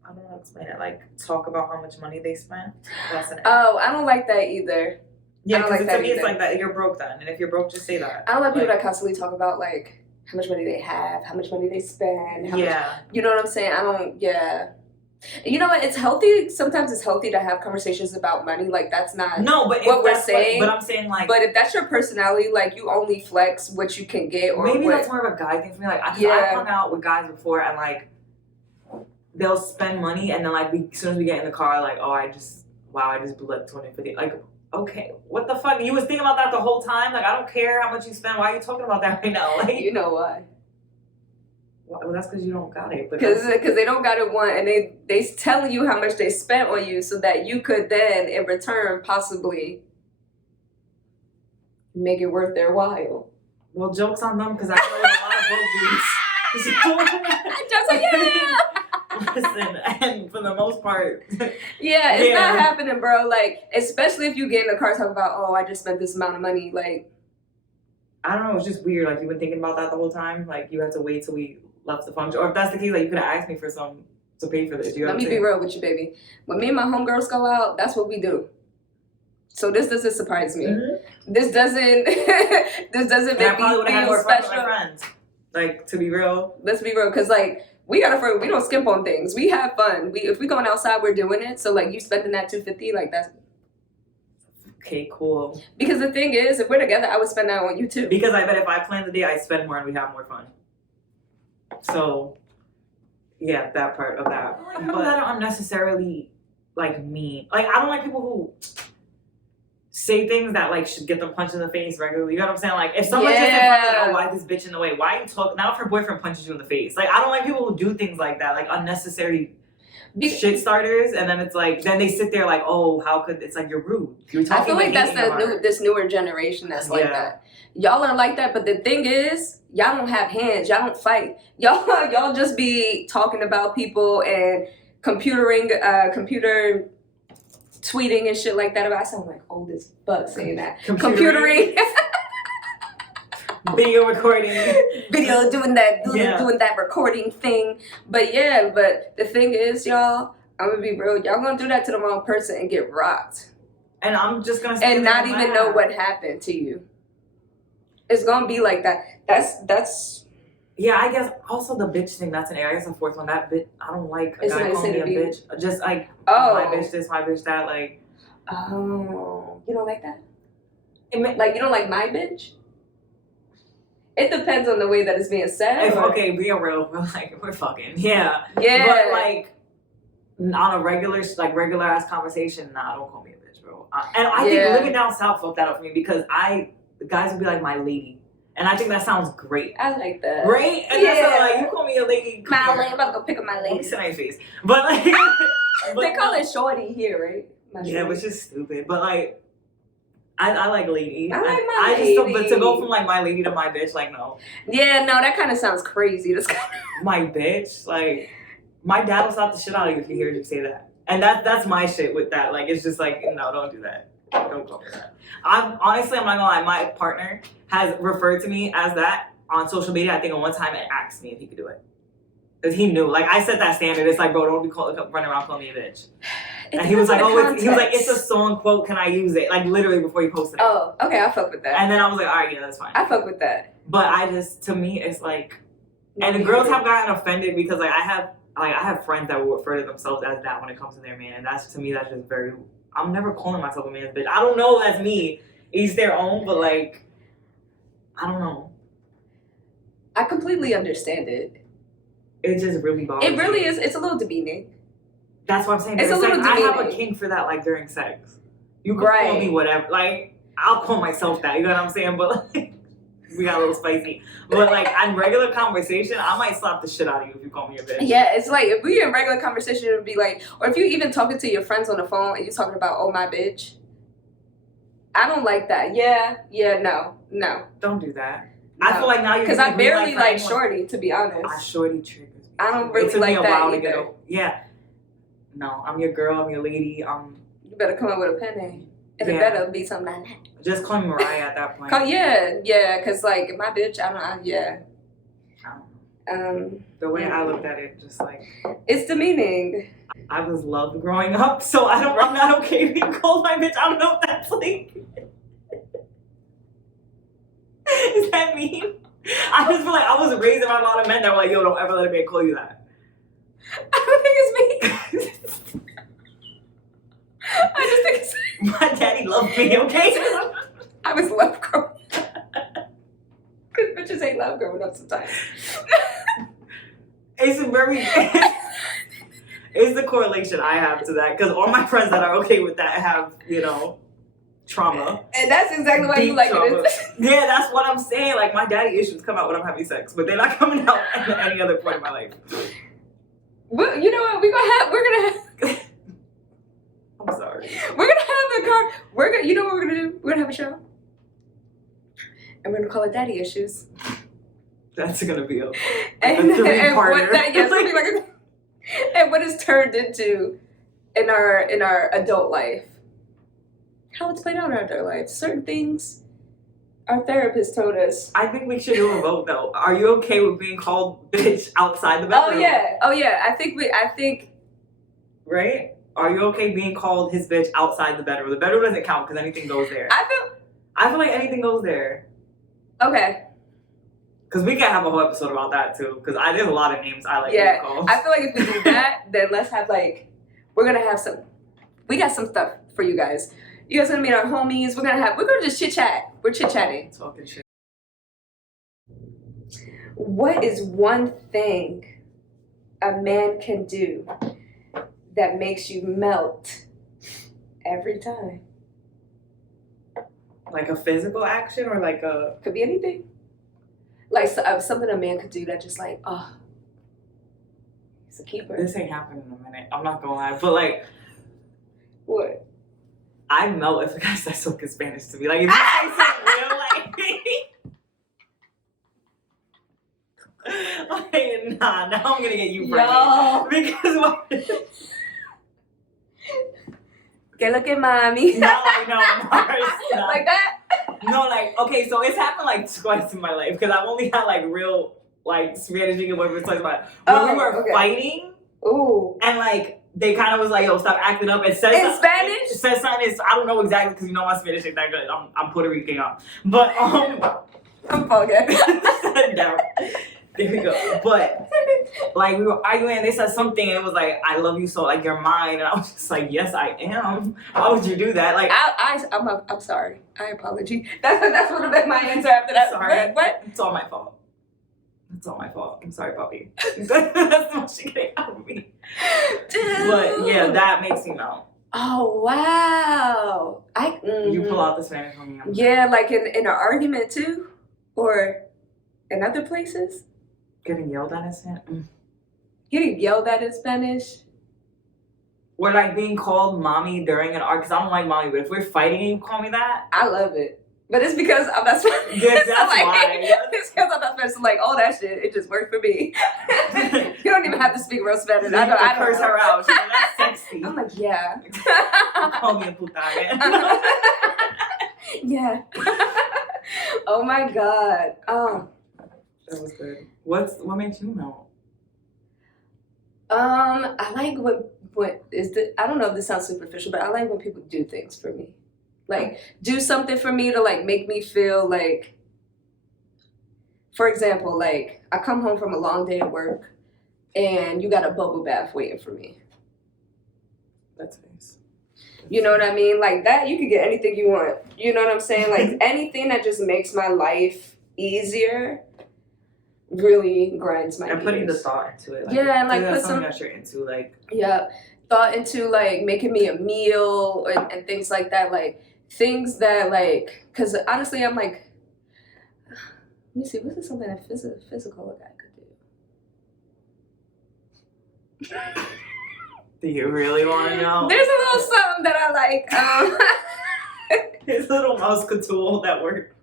I don't know how to explain it, like talk about how much money they spent. That's an ick. Oh, I don't like that either. Yeah, because to me it's like that. You're broke then, and if you're broke, just say that. I don't like people that constantly talk about like how much money they have, how much money they spend. How much, you know what I'm saying? I don't. Yeah. You know what? It's healthy. Sometimes it's healthy to have conversations about money. Like that's not what we're saying. But I'm saying like. But if that's your personality, like you only flex what you can get, or maybe that's more of a guy thing for me. Like I've hung out with guys before, and like they'll spend money, and then like as soon as we get in the car, like I just blew like 250. Like okay, what the fuck? You was thinking about that the whole time? Like I don't care how much you spend. Why are you talking about that right now? Like you know why? Well, that's because you don't got it. Because they don't got it and they telling you how much they spent on you so that you could then in return possibly make it worth their while. Well, joke's on them because I know a lot of broke dudes. Just like Listen, and for the most part, it's not happening, bro. Like especially if you get in the car talking about I just spent this amount of money. Like I don't know, it's just weird. Like you've been thinking about that the whole time. Like you have to wait till we left the function, or if that's the case, like you could have asked me for some to pay for this. Let me be real with you, baby. When me and my homegirls go out, that's what we do. So this doesn't surprise me. This doesn't. This doesn't make me feel special. With my friends. Like to be real. Let's be real, because like we don't skimp on things. We have fun. If we going outside, we're doing it. So like you spending that $250, like that's. Okay, cool. Because the thing is, if we're together, I would spend that on you too. Because I bet if I plan the day, I spend more and we have more fun. So, yeah, that part of that. People that are unnecessarily like mean. Like I don't like people who say things that like should get them punched in the face regularly. You know what I'm saying? Like if someone's just in front of why this bitch in the way? Why are you talking? Now if her boyfriend punches you in the face, like I don't like people who do things like that, like unnecessary. Shit starters, and then it's like then they sit there like, how could it's like you're rude. You're talking. I feel like that's this newer generation that's like that. Y'all are like that, but the thing is, y'all don't have hands. Y'all don't fight. Y'all just be talking about people and computer tweeting and shit like that. I sound like old as fuck saying that. Computering. Video recording. Doing that recording thing. But the thing is, y'all, I'm gonna be real, y'all gonna do that to the wrong person and get rocked. And I'm just gonna say and not even know what happened to you. It's gonna be like that. That's yeah, I guess also the bitch thing, that's an area. I guess the fourth one, that bitch, I don't like a guy calling me a bitch. Just like my bitch this, my bitch that, like you don't like that? Like you don't like my bitch? It depends on the way that it's being said. Okay, being real, we're fucking. Yeah. Yeah. But like on a regular ass conversation, nah, don't call me a bitch, bro. And I think living down south fucked that up for me because the guys would be like my lady. And I think that sounds great. I like that. Right? And that's like, you call me a lady. My lady, I'm about to go pick up my lady. Let me sit on your face. But like they call it shorty here, right? Yeah, but it's just stupid. But like I like lady. I like my lady. But to go from like my lady to my bitch, like no. Yeah, no, that kind of sounds crazy. My bitch, like my dad will slap the shit out of you if he hears you say that. And that's my shit with that. Like it's just like no, don't do that. Don't call me that. I'm not gonna lie. My partner has referred to me as that on social media. I think on one time and asked me if he could do it. Because he knew, like I set that standard. It's like, bro, don't be running around calling me a bitch. And he was like, it's a song quote. Can I use it? Like literally before he posted it. Oh, okay, I fuck with that. And then I was like, all right, yeah, that's fine. I fuck with that. But to me, it's like, And the girls have gotten offended because like I have friends that will refer to themselves as that when it comes to their man, and that's to me that's just very. I'm never calling myself a man's bitch. I don't know. That's me. Each their own, but like, I don't know. I completely understand it. It just really bothers me. It really is. It's a little demeaning. That's what I'm saying. It's a little like, I have a demeaning. kink for that, like during sex. You can call me whatever. Like I'll call myself that. You know what I'm saying? But like, we got a little spicy. But like on regular conversation, I might slap the shit out of you if you call me a bitch. Yeah, it's like if we in regular conversation, it would be like, or if you even talking to your friends on the phone and you talking about, oh my bitch. I don't like that. Yeah, no. Don't do that. No. I feel like now you're because I barely like shorty, to be honest. Shorty triggers. I don't really like that either. Yeah. No, I'm your girl. I'm your lady. You better come up with a pen name. And it better be something like that. Just call me Mariah at that point. Yeah, because like my bitch, the way I looked at it, just like it's demeaning. I was loved growing up, so I'm not okay being called my bitch. I don't know if that's like is that mean? I just feel like I was raised around a lot of men that were like, yo, don't ever let a man call you that. I don't think it's me. I just think it's my daddy loved me, okay? I was love growing up. Because bitches ain't love growing up sometimes. It's the correlation I have to that. Because all my friends that are okay with that have, trauma. And that's exactly why you like trauma. it. Yeah, that's what I'm saying. Like, my daddy issues come out when I'm having sex. But they're not coming out at any other point in my life. Well, you know what? We're gonna have... I'm sorry. We're gonna have a car. You know what we're gonna do? We're gonna have a show. And we're gonna call it Daddy Issues. That's gonna be a and three-parter. And what it's turned into in our adult life. How it's played out in our adult life. Certain things our therapist told us. I think we should do a vote though. Are you okay with being called bitch outside the bedroom? Oh yeah. I think right? Are you okay being called his bitch outside the bedroom? The bedroom doesn't count because anything goes there. I feel like anything goes there. Okay. Because we can have a whole episode about that too. Because there's a lot of names I like being called. I feel like if we do that, then let's have we got some stuff for you guys. You guys gonna meet our homies. We're gonna just chit chat. We're chit chatting. Talking shit. What is one thing a man can do that makes you melt every time? Like a physical action or like a... Could be anything. Like something a man could do that just like, he's a keeper. This ain't happening in a minute. I'm not gonna lie. But like... What? I melt if a guy says something Spanish to me. Like if you say something real like... nah, now I'm gonna get you pregnant. Because what... Que lo que mami. Not like no, Mars. Like that? No, like, okay, so it's happened like twice in my life because I've only had like real like Spanish speaking boyfriends twice in my life. When we were fighting, and like they kind of was like, yo, stop acting up and said in Spanish? It said something, I don't know exactly because my Spanish ain't that good. I'm Puerto Rican, but I'm fucking down. There we go. But like we were arguing and they said something and it was like, I love you so, like you're mine, and I was just like, yes I am. Why would you do that? Like I'm sorry. I apologize. That's would have been my answer after that. Sorry. What? It's all my fault. It's all my fault. I'm sorry, puppy. That's what she getting out of me. Dude. But yeah, that makes me melt. Oh wow. You pull out the Spanish on me. Yeah, like in an argument too? Or in other places? Getting yelled at in Spanish? Getting yelled at in Spanish? Or like being called mommy during an argument, because I don't like mommy, but if we're fighting and you call me that, I love it. But it's because I'm not Spanish. Yeah, that's why. It's because I'm not Spanish. So like, all that shit, it just worked for me. You don't even have to speak real Spanish. I don't curse her out. She's like, that's sexy. I'm like, yeah. Call me a puta again. Yeah. Oh my God. Oh. That was good. What makes you melt? I like I don't know if this sounds superficial, but I like when people do things for me. Like do something for me to like make me feel like for example, like I come home from a long day at work and you got a bubble bath waiting for me. That's nice. You know what I mean? Like that, you could get anything you want. You know what I'm saying? Like anything that just makes my life easier really grinds my gears. And putting the thought into it. Like, yeah, and like that's put something some that you're into, like thought into like making me a meal and things like that. Like things that like, because honestly, I'm like, let me see, what's this something that physical guy could do? Do you really want to know? There's a little something that I like. His little mouse tool that works.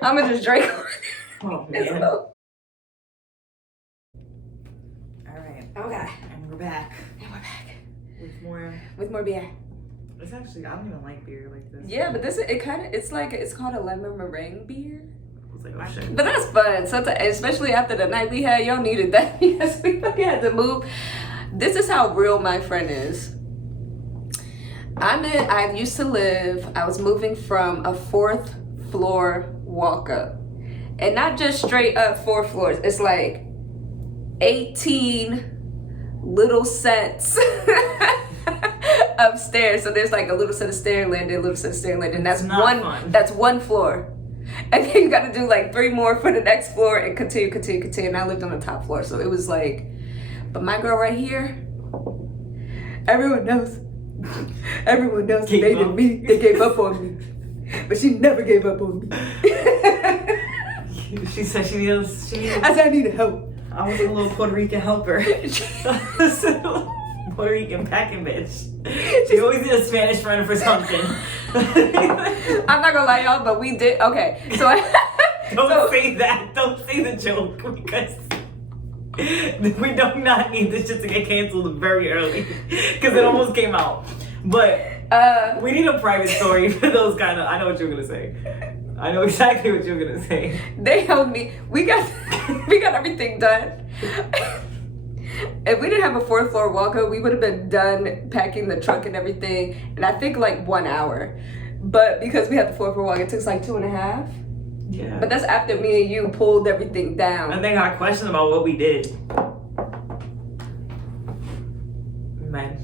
I'm gonna just drink. Oh man. All right. Okay. And we're back. With more beer. It's actually, I don't even like beer like this. Yeah, but it's called a lemon meringue beer. I was like, oh shit. But that's fun. Sometimes, especially after the night we had, y'all needed that. Yes, we fucking had to move. This is how real my friend is. I was moving from a 4th floor walk up. And not just straight up 4 floors. It's like 18 little sets upstairs. So there's like a little set of stair landing, a little set of stair landing. And that's one floor. And then you got to do like 3 more for the next floor and continue. And I lived on the top floor. So it was like, but my girl right here, everyone knows they didn't me. They gave up on me. But she never gave up on me. She said she needs. I said I needed help. I was a little Puerto Rican helper. Puerto Rican packing bitch. She always need a Spanish friend for something. I'm not gonna lie, y'all, but we did. Okay, so don't say that. Don't say the joke because we do not need this shit to get canceled very early because it almost came out. But we need a private story for those kind of. I know what you're gonna say. I know exactly what you're gonna say. They helped me. We got everything done. If we didn't have a 4th floor walk-up, we would have been done packing the truck and everything. And I think like 1 hour. But because we had the 4th floor walk, it took like 2.5. Yeah. But that's after me and you pulled everything down. And they got questions about what we did. Man.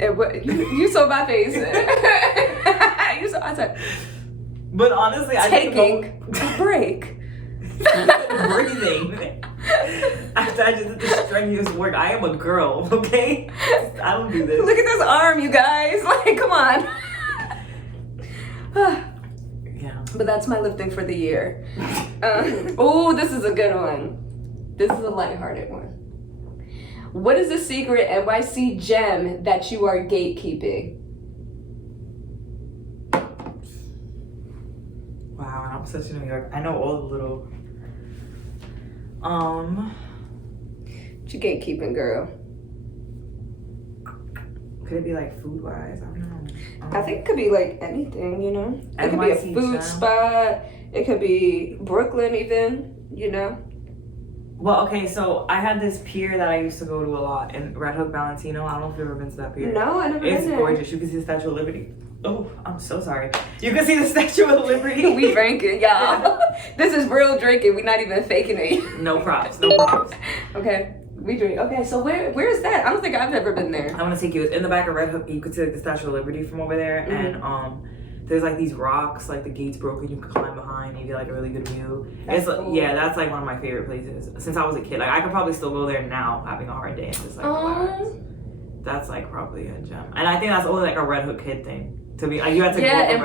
You saw my face. I said. But honestly, taking a break. Breathing. After I just did this strenuous work, I am a girl, okay? I don't do this. Look at this arm, you guys. Like, come on. Yeah. But that's my lifting for the year. Oh, this is a good one. This is a lighthearted one. What is the secret NYC gem that you are gatekeeping? Wow, and I'm such a New York. I know all the little. What you gatekeeping, girl? Could it be like food wise? I don't know. I think it could be like anything, you know? It could be a NYC food gem. spot. It could be Brooklyn even, you know? Well, okay, so I had this pier that I used to go to a lot in Red Hook, Valentino. I don't know if you've ever been to that pier. No, I never been It's there. gorgeous. You can see the Statue of Liberty. Oh, I'm so sorry. You can see the Statue of Liberty. We drinking, y'all. This is real drinking. We're not even faking it. No props. Okay, we drink. Okay, so where is that? I don't think I've ever been there. I want to take you in the back of Red Hook. You could see like the Statue of Liberty from over there, and there's like these rocks, like the gate's broken. You can climb behind. And you get like a really good view. That's it's cool. Yeah, that's like one of my favorite places since I was a kid. Like I could probably still go there now, having a hard day and just like relax. That's like probably a gem, and I think that's only like a Red Hook kid thing. To me, like you have to go and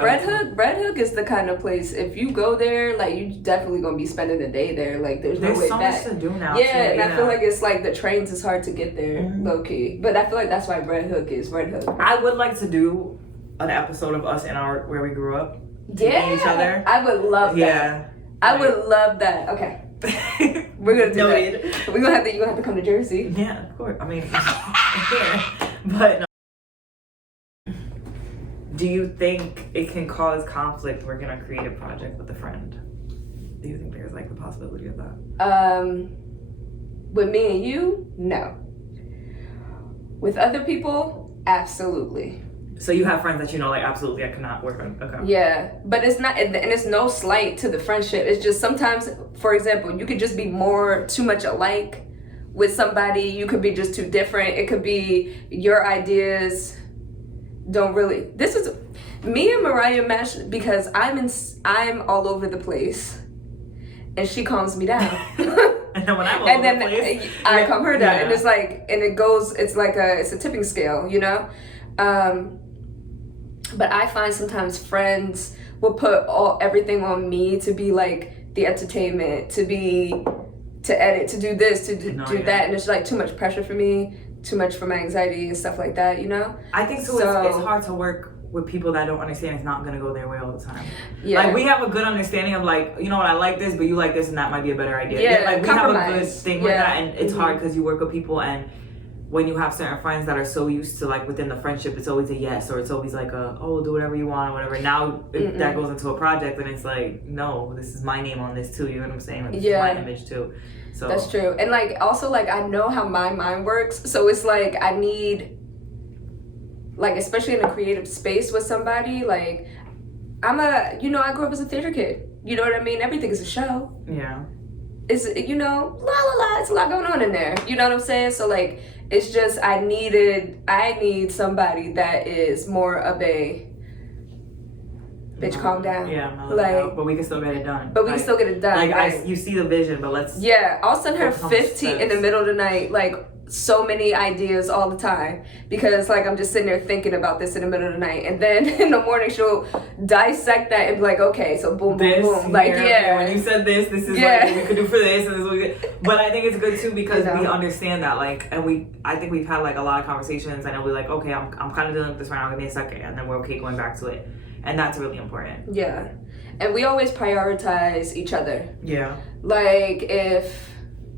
Red Hook is the kind of place, if you go there, like you definitely gonna be spending the day there. Like there's no way so back. much to do now. Yeah, too, and I feel like it's like the trains is hard to get there, low key. But I feel like that's why Red Hook is Red Hook. I would like to do an episode of us in our where we grew up. Yeah, each other. I would love that. Yeah, I would love that. Okay, we're gonna do that. We're gonna have to. You gonna have to come to Jersey. Yeah, of course. I mean, yeah. But no. Do you think it can cause conflict working on a creative project with a friend? Do you think there's like the possibility of that? With me and you, no. With other people, absolutely. So you have friends that you know, like, absolutely I cannot work on. Okay. Yeah, but it's not, and it's no slight to the friendship. It's just sometimes, for example, you could just be too much alike with somebody. You could be just too different. It could be your ideas don't really. This is me and Mariah mesh because I'm all over the place, and she calms me down. And then when I'm all over the place, I calm her down, and it's like, and it goes. It's like it's a tipping scale, you know. But I find sometimes friends will put everything on me to be like the entertainment, to edit, to do this, to do that, and it's like too much pressure for me, too much for my anxiety and stuff like that, you know? I think so. It's hard to work with people that don't understand it's not gonna go their way all the time. Yeah. Like we have a good understanding of like, you know what, I like this, but you like this, and that might be a better idea. Yeah, like we compromise. have a good thing with that, and it's hard because you work with people, and when you have certain friends that are so used to like within the friendship, it's always a yes, or it's always like do whatever you want or whatever. Now if that goes into a project, then it's like, no, this is my name on this too. You know what I'm saying? Like, this is my image too. So that's true. And like also like I know how my mind works, so it's like I need, like especially in a creative space with somebody, like I grew up as a theater kid. You know what I mean? Everything is a show. Yeah. It's, you know, it's a lot going on in there. You know what I'm saying? So like, it's just I need somebody that is more of a bitch, calm down. Yeah, like, but we can still get it done. But we can still get it done. Like you see the vision, but let's. Yeah, I'll send her 15 in the middle of the night, like so many ideas all the time, because like I'm just sitting there thinking about this in the middle of the night, and then in the morning she'll dissect that and be like, okay, so boom, boom, boom, like okay, when you said this is like what we could do for this, and this is what we could. But I think it's good too because we understand that, like, and I think we've had like a lot of conversations. I know we're like, okay, I'm kind of dealing with this right now. Give me a second, and then we're okay going back to it, and that's really important. Yeah, and we always prioritize each other. Yeah, like if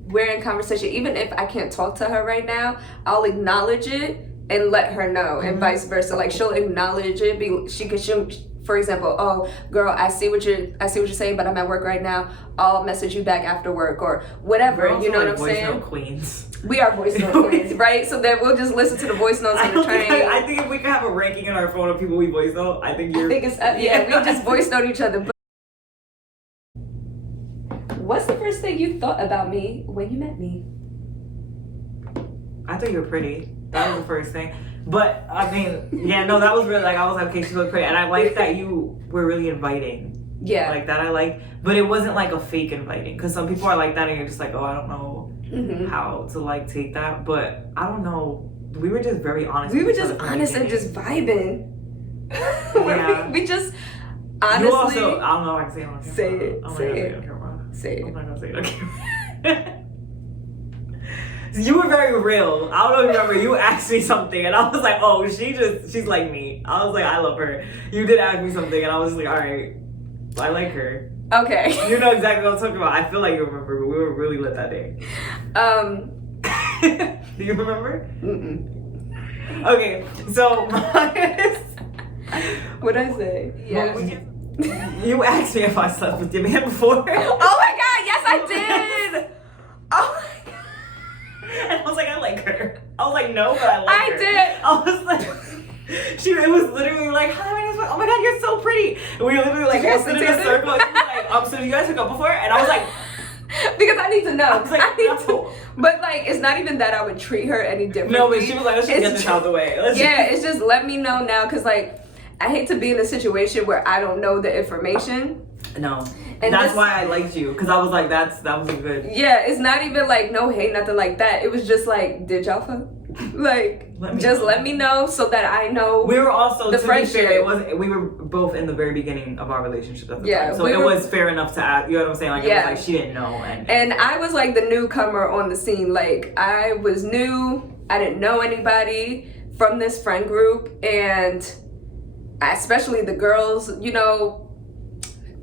we're in conversation, even if I can't talk to her right now, I'll acknowledge it and let her know, and vice versa. Like she'll acknowledge it. She'll, for example, oh girl, I see what you're saying, but I'm at work right now. I'll message you back after work or whatever. You know what I'm saying? Voice note queens. We are voice note queens, right? So then we'll just listen to the voice notes on the train. I think if we could have a ranking in our phone of people we voice note, I think it's we just voice note each other. What's the first thing you thought about me when you met me? I thought you were pretty. That was the first thing. But I mean, that was really like, I was like, okay, she looked pretty, and I liked that you were really inviting. Yeah, like that I like, but it wasn't like a fake inviting, because some people are like that, and you're just like, oh, I don't know how to like take that. But I don't know. We were just very honest. We were just honest and just vibing. Yeah. we just honestly. You also, I don't know if I can say it on camera. Say it. I'm say not it. gonna say it on camera. Say it. I'm not gonna say it on camera. You were very real. I don't know if you remember, you asked me something and I was like, oh, she's like me. I was like, I love her. You did ask me something and I was like, all right, I like her. Okay. You know exactly what I'm talking about. I feel like you remember, but we were really lit that day. Do you remember? Mm-mm. Okay, so what'd I say? Yeah. You asked me if I slept with your man before. Oh my god, yes I did! Oh my god. And I was like, I like her. I was like, no, but I like her. I did. I was like, it was literally like, hi, my name's, oh my god, you're so pretty. And we literally like stood in a circle and she was like, so you guys hooked up before? And I was like, because I need to know. I was like, I need no. to. But like, it's not even that I would treat her any differently. No, but she was like, let's just get this out the way. It's just let me know now, because like, I hate to be in a situation where I don't know the information. No. And that's why I liked you, because I was like, that was a good. Yeah, it's not even like no hate, nothing like that. It was just like, did y'all fuck? Like, let me know so that I know. We were also, the to friendship. be fair, we were both in the very beginning of our relationship at the time. So it was fair enough to ask, you know what I'm saying? Like, it was like, she didn't know. And I was like the newcomer on the scene. Like, I was new. I didn't know anybody from this friend group. And especially the girls, you know,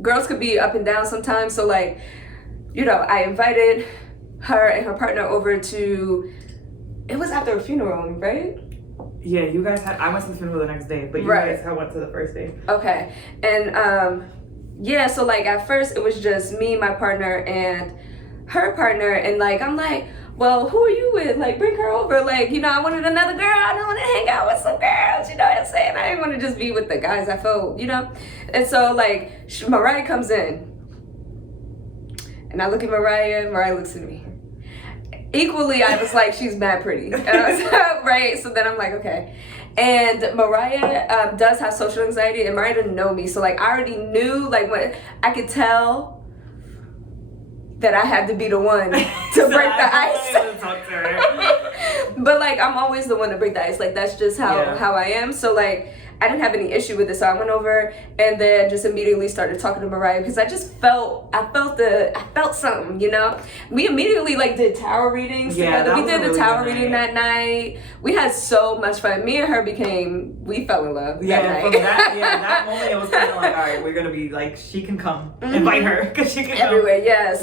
girls could be up and down sometimes. So like, you know, I invited her and her partner over to, it was after a funeral, right? Yeah, you guys had, I went to the funeral the next day, but you guys had went to the first day. Okay. And yeah, so like at first it was just me, my partner, and her partner, and like I'm like, well, who are you with? Like, bring her over. Like, you know, I wanted another girl. I don't want to hang out with some girls. You know what I'm saying? and I didn't want to just be with the guys. I felt, you know, and so like Mariah comes in, and I look at Mariah. Mariah looks at me. Equally, I was like, she's mad pretty, and I was, right? So then I'm like, okay. And Mariah does have social anxiety, and Mariah didn't know me, so like I already knew, like when I could tell that I had to be the one to So break the I ice. wanted to talk to her. But like I'm always the one to break the ice. Like that's just how I am. So like I didn't have any issue with it. So I went over and then just immediately started talking to Mariah because I felt something, you know. We immediately like did tarot readings together. We did a tarot reading that night. We had so much fun. Me and her we fell in love that night. From that moment it was kind of like, all right, we're gonna be like, she can come, invite her because she can everywhere. come. Yeah.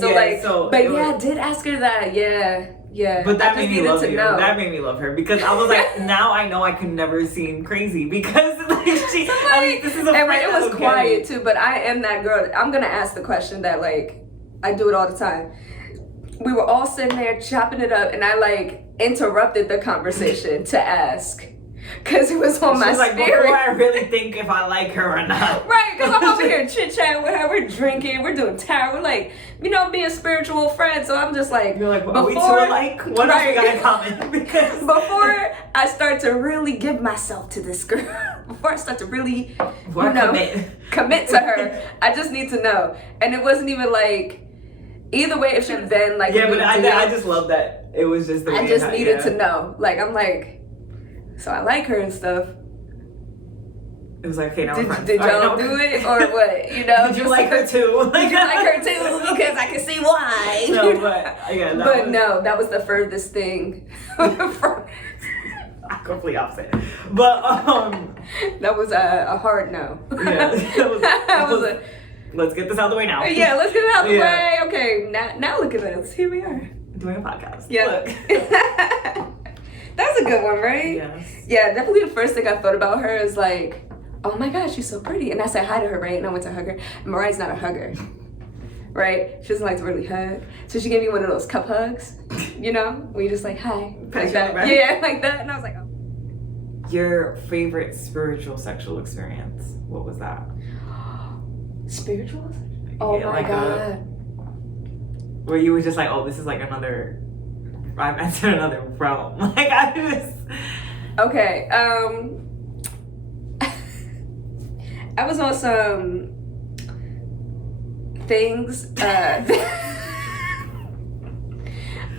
So But I did ask her that. Yeah. Yeah, but that made me love you. That made me love her because I was like, now I know I could never seem crazy because like this is a and friend it was quiet too. But I am that girl. I'm gonna ask the question that like I do it all the time. We were all sitting there chopping it up, and I like interrupted the conversation to ask. Cause it was on my like, spirit. before I really think if I like her or not. Right, cause I'm over here chit chatting with her. We're drinking. We're doing tarot. We're like, you know, being spiritual friends. So I'm just like, you're like, are we too alike? What else we got in common? Because before I start to really give myself to this girl, before I start to really, commit to her, I just need to know. And it wasn't even like. Either way, it should have been like. Yeah, but I just love that it was just the way I just needed to know. Like I'm like. So I like her and stuff. It was like, okay, now we're friends. Did y'all do it or what? You know, did you like her too? Did you like her too? Because I can see why. No, but yeah, no, that was the furthest thing from. Completely opposite. But that was a hard no. Yeah, that was let's get this out of the way now. Yeah, let's get it out of the way. Okay, now look at us. Here we are doing a podcast. Yeah. Look. That's a good one, right? Yes. Yeah, definitely the first thing I thought about her is like, oh my gosh, she's so pretty. And I said hi to her, right? And I went to hug her. And Mariah's not a hugger, right? She doesn't like to really hug. So she gave me one of those cup hugs, you know? Where you just like, hi. Like that. Yeah, like that. And I was like, oh. Your favorite spiritual sexual experience, what was that? Spiritual? Oh my God. Where you were just like, oh, this is like another... I'm entering another realm. Like I just. Okay. I was on some things. I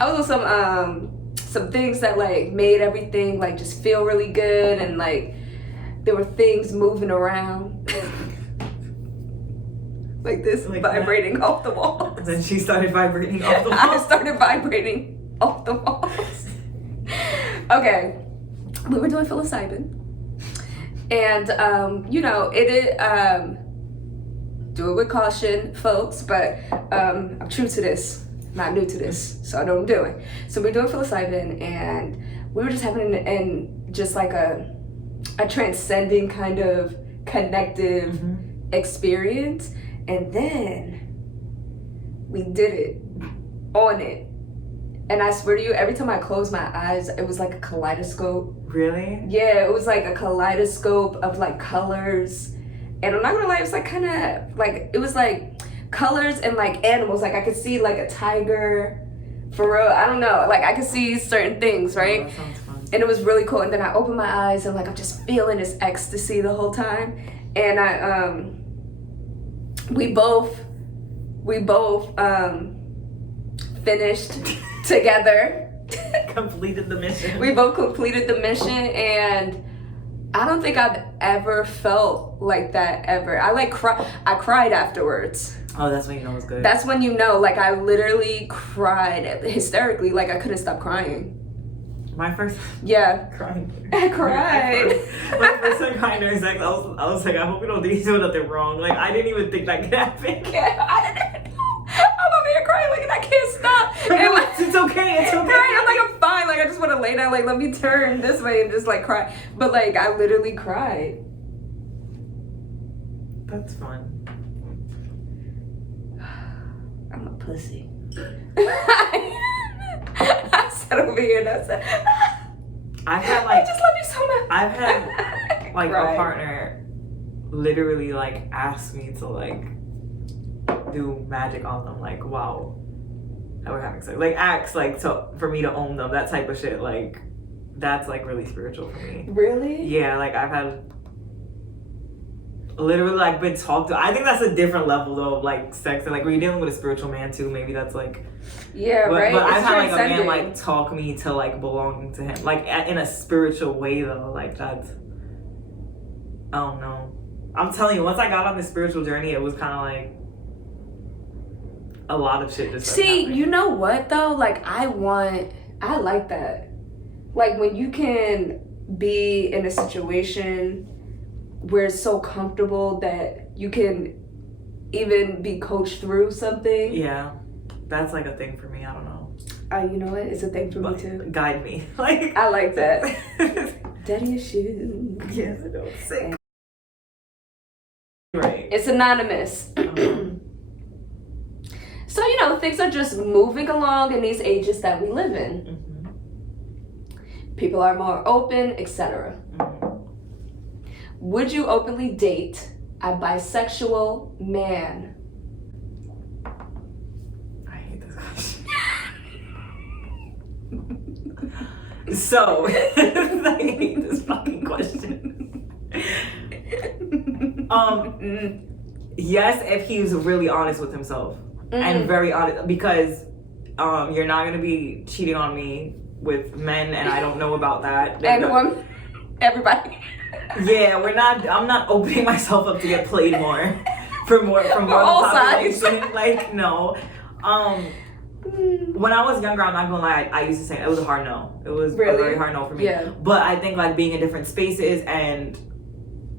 was on some things that like made everything like just feel really good, and like there were things moving around. Like this, like vibrating that. Off the walls. And then she started vibrating off the walls. I started vibrating off the walls. Okay, we were doing psilocybin, and you know, do it with caution, folks. But I'm true to this, not new to this, so I know what I'm doing. So we're doing psilocybin, and we were just having just like a transcending kind of connective experience, and then we did it on it. And I swear to you, every time I closed my eyes, it was like a kaleidoscope. Really? Yeah, it was like a kaleidoscope of like colors. And I'm not gonna lie, it was like kind of like, it was like colors and like animals. Like I could see like a tiger, for real. I don't know. Like I could see certain things, right? Oh, that sounds fun. And it was really cool. And then I opened my eyes and like I'm just feeling this ecstasy the whole time. And we both finished together. Completed the mission. We both completed the mission, and I don't think I've ever felt like that ever. I cried afterwards. Oh, that's when you know it's good. That's when you know, like I literally cried hysterically, like I couldn't stop crying. My first crying. I cried. My first time crying during sex, I was like, I hope we don't do nothing wrong. Like I didn't even think that could happen. Yeah, I didn't even know. I'm over here crying like, and I can't stop. And like, it's okay. Right? I'm like, I'm fine. Like I just want to lay down. Like let me turn this way and just like cry. But like I literally cried. That's fun. I'm a pussy. I sat over here and I said, I've had like, I just love you so much. I've had like Right. a partner literally like asked me to like do magic on them, like wow, how we're having sex, like acts like for me to own them, that type of shit. Like that's like really spiritual for me. Really? Yeah, like I've had literally like been talked to. I think that's a different level though of like sex, and like when you're dealing with a spiritual man too, maybe that's like right. But I've It's had like a man transcending. like talk me to like belonging to him, like in a spiritual way though. Like that's, I don't know. I'm telling you, once I got on this spiritual journey, it was kind of like a lot of shit just started See, happening. you know what though? Like I like that. Like when you can be in a situation where it's so comfortable that you can even be coached through something. Yeah, that's like a thing for me. I don't know. You know what? It's a thing for me too. Guide me. Like I like that. Daddy issues. Yes, I know. Sick. Right. It's anonymous. So, you know, things are just moving along in these ages that we live in. Mm-hmm. People are more open, etc. Mm-hmm. Would you openly date a bisexual man? I hate this question. So, I hate this fucking question. Yes, if he's really honest with himself and very honest, because you're not gonna be cheating on me with men, and I don't know about that. And women, everybody. Yeah, I'm not opening myself up to get played more from more all sides. population. Like no. When I was younger, I'm not gonna lie, I used to say it was a hard no. It was Really? a very hard no for me. Yeah. But I think like being in different spaces and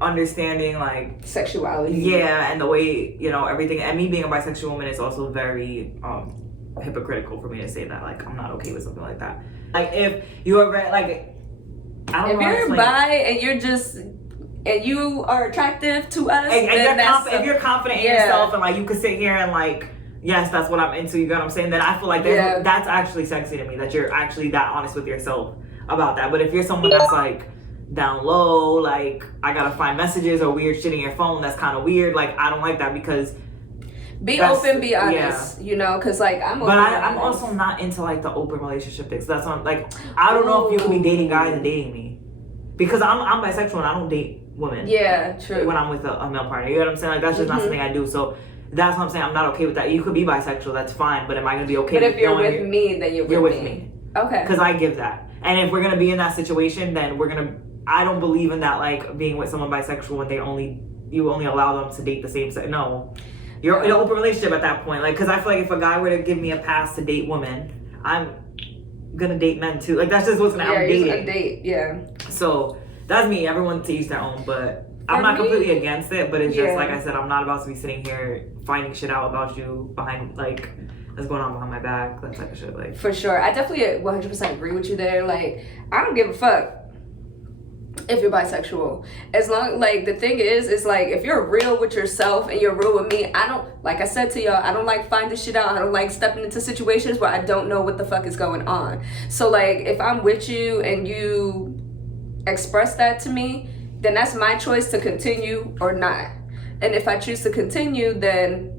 understanding like Sexuality. yeah, and the way, you know, everything, and me being a bisexual woman is also very hypocritical for me to say that. Like I'm not okay with something like that. Like if you are like, I don't know how to If you're explain bi and you're just and you are attractive to us, and then if you're confident in yeah. yourself and like you could sit here and like, yes, that's what I'm into, you know what I'm saying, then I feel like that's actually sexy to me, that you're actually that honest with yourself about that. But if you're someone that's like down low, like I gotta find messages or weird shit in your phone, that's kind of weird. Like I don't like that, because be open, be honest, you know, because like I'm open. But I'm also not into like the open relationship things. That's what I'm like, I don't know if you can be dating guys and dating me, because I'm bisexual and I don't date women. Yeah, true. When I'm with a male partner, you know what I'm saying? Like that's just not something I do. So that's what I'm saying. I'm not okay with that. You could be bisexual, that's fine. But am I gonna be okay? But with if you're knowing with me, then you're with me. Okay. Because I give that. And if we're gonna be in that situation, then I don't believe in that, like being with someone bisexual when you only allow them to date the same sex. No, you're in an open relationship at that point. Like, because I feel like if a guy were to give me a pass to date women, I'm gonna date men too. Like that's just what's gonna I'm dating. A date, yeah. So that's me. Everyone to each their own, but I'm not completely against it. But it's just like I said, I'm not about to be sitting here finding shit out about you behind like that's going on behind my back, that type of shit. Like for sure, I definitely 100% agree with you there. Like I don't give a fuck if you're bisexual, as long like the thing is like if you're real with yourself and you're real with me, I don't, like I said to y'all, I don't like finding shit out. I don't like stepping into situations where I don't know what the fuck is going on. So like if I'm with you and you express that to me, then that's my choice to continue or not. And if I choose to continue, then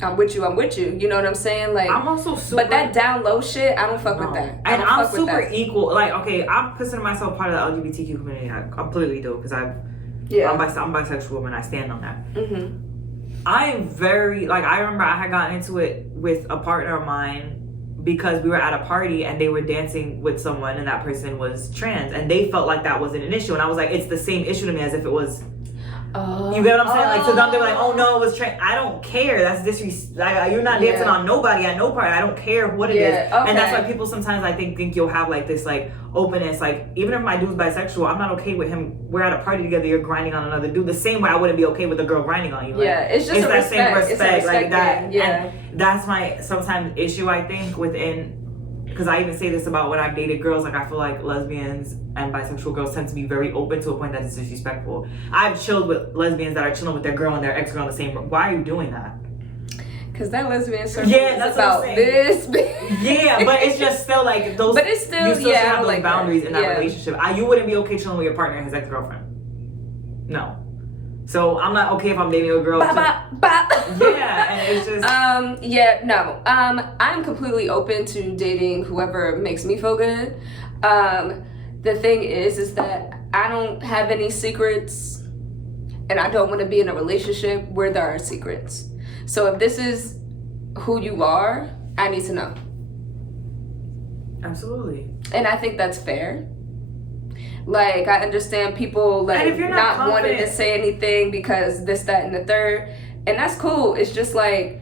I'm with you. You know what I'm saying? Like I'm also super. But that down low shit, I don't fuck with that. And I'm super equal. Like, okay, I'm considering myself part of the LGBTQ community. I completely do, because I'm bisexual woman. I stand on that. Mm-hmm. I am very, like, I remember I had gotten into it with a partner of mine because we were at a party and they were dancing with someone and that person was trans, and they felt like that wasn't an issue. And I was like, it's the same issue to me as if it was. You get what I'm saying? Like, to them, they were like, oh no, it was trans. I don't care. That's disrespect. Like, you're not dancing on nobody at no party. I don't care what it is. Okay. And that's why people sometimes, I think you'll have like this like openness. Like, even if my dude's bisexual, I'm not okay with him. We're at a party together, you're grinding on another dude. The same way I wouldn't be okay with a girl grinding on you. Like, it's just that respect. same respect. It's a respect like that. thing. Yeah. And that's my sometimes issue, I think, within. Because I even say this about when I've dated girls, like I feel like lesbians and bisexual girls tend to be very open to a point that is disrespectful. I've chilled with lesbians that are chilling with their girl and their ex-girl in the same room. Why are you doing that? Cause that lesbian circle that's is about what I'm this. Yeah, but it's just still like those. But it's still, you still should have those like boundaries that. in that relationship. You wouldn't be okay chilling with your partner and his ex-girlfriend. No. So I'm not okay if I'm dating a girl. Yeah, and it's just. No. I'm completely open to dating whoever makes me feel good. The thing is that I don't have any secrets, and I don't want to be in a relationship where there are secrets. So if this is who you are, I need to know. Absolutely. And I think that's fair. Like, I understand people like and if you're not wanting to say anything because this, that, and the third. And that's cool. It's just like,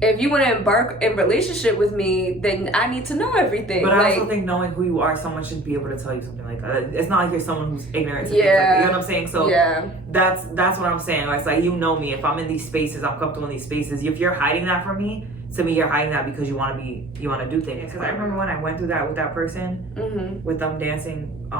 if you want to embark in relationship with me, then I need to know everything. But like, I also think knowing who you are, someone should be able to tell you something like that. It's not like you're someone who's ignorant to things like that. You know what I'm saying? So that's what I'm saying. Like, it's like, you know me. If I'm in these spaces, I'm comfortable in these spaces. If you're hiding that from me, to me, you're hiding that because you want to do things. Because I remember when I went through that with that person, with them dancing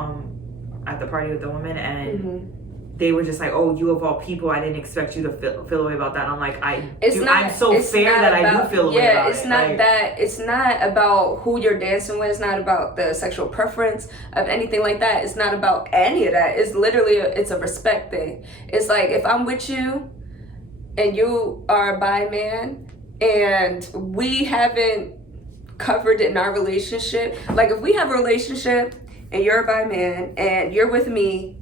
at the party with the woman, and they were just like, "Oh, you of all people, I didn't expect you to feel a way about that." And I'm like, I'm so fair that I do feel a way about it. It's not about who you're dancing with. It's not about the sexual preference of anything like that. It's not about any of that. It's literally it's a respect thing. It's like, if I'm with you and you are a bi man and we haven't covered it in our relationship, like if we have a relationship and you're a bi man and you're with me,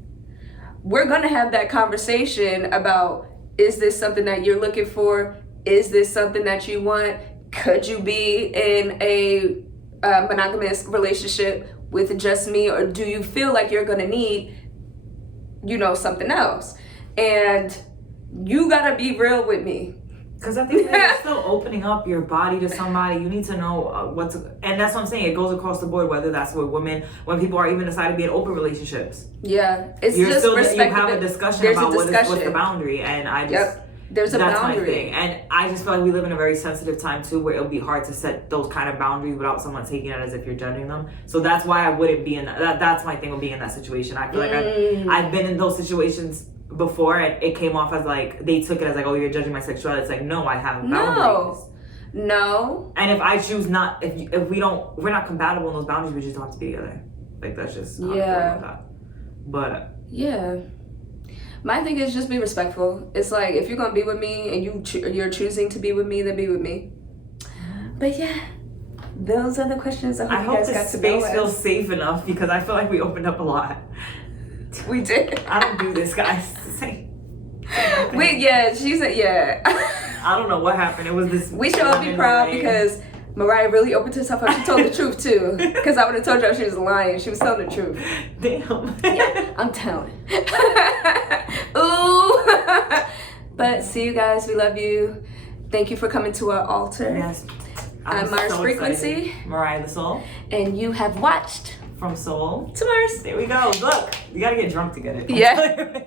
we're gonna have that conversation about, is this something that you're looking for? Is this something that you want? Could you be in a monogamous relationship with just me, or do you feel like you're gonna need, something else? And you gotta be real with me. Because I think that you're still opening up your body to somebody. You need to know and that's what I'm saying. It goes across the board, whether that's with women, when people are even deciding to be in open relationships. Yeah, you have a discussion about what's the boundary, and I just there's a that's boundary. My thing, and I just feel like we live in a very sensitive time too, where it'll be hard to set those kind of boundaries without someone taking it as if you're judging them. So that's why I wouldn't be in that. That's my thing with being in that situation. I feel like I've been in those situations before, and it came off as like they took it as like, oh, you're judging my sexuality. It's like, no, I have boundaries. No. And if I choose not, if we're not compatible in those boundaries, we just don't have to be together. Like, that's just how I feel about that. But my thing is just be respectful. It's like, if you're gonna be with me and you're choosing to be with me, then be with me. But those are the questions I hope this space feels safe enough, because I feel like we opened up a lot. We did. I don't do this, guys. She said, I don't know what happened. It was this. We should all be proud because Mariah really opened herself up. She told the truth too. Because I would have told y'all she was lying. She was telling the truth. Damn. Yeah, I'm telling. Ooh. But see you guys. We love you. Thank you for coming to our altar. Yes. I'm Mars Frequency. Mariah the Soul. And you have watched From Soul to Mars. There we go. Look, you gotta get drunk to get it. Yeah.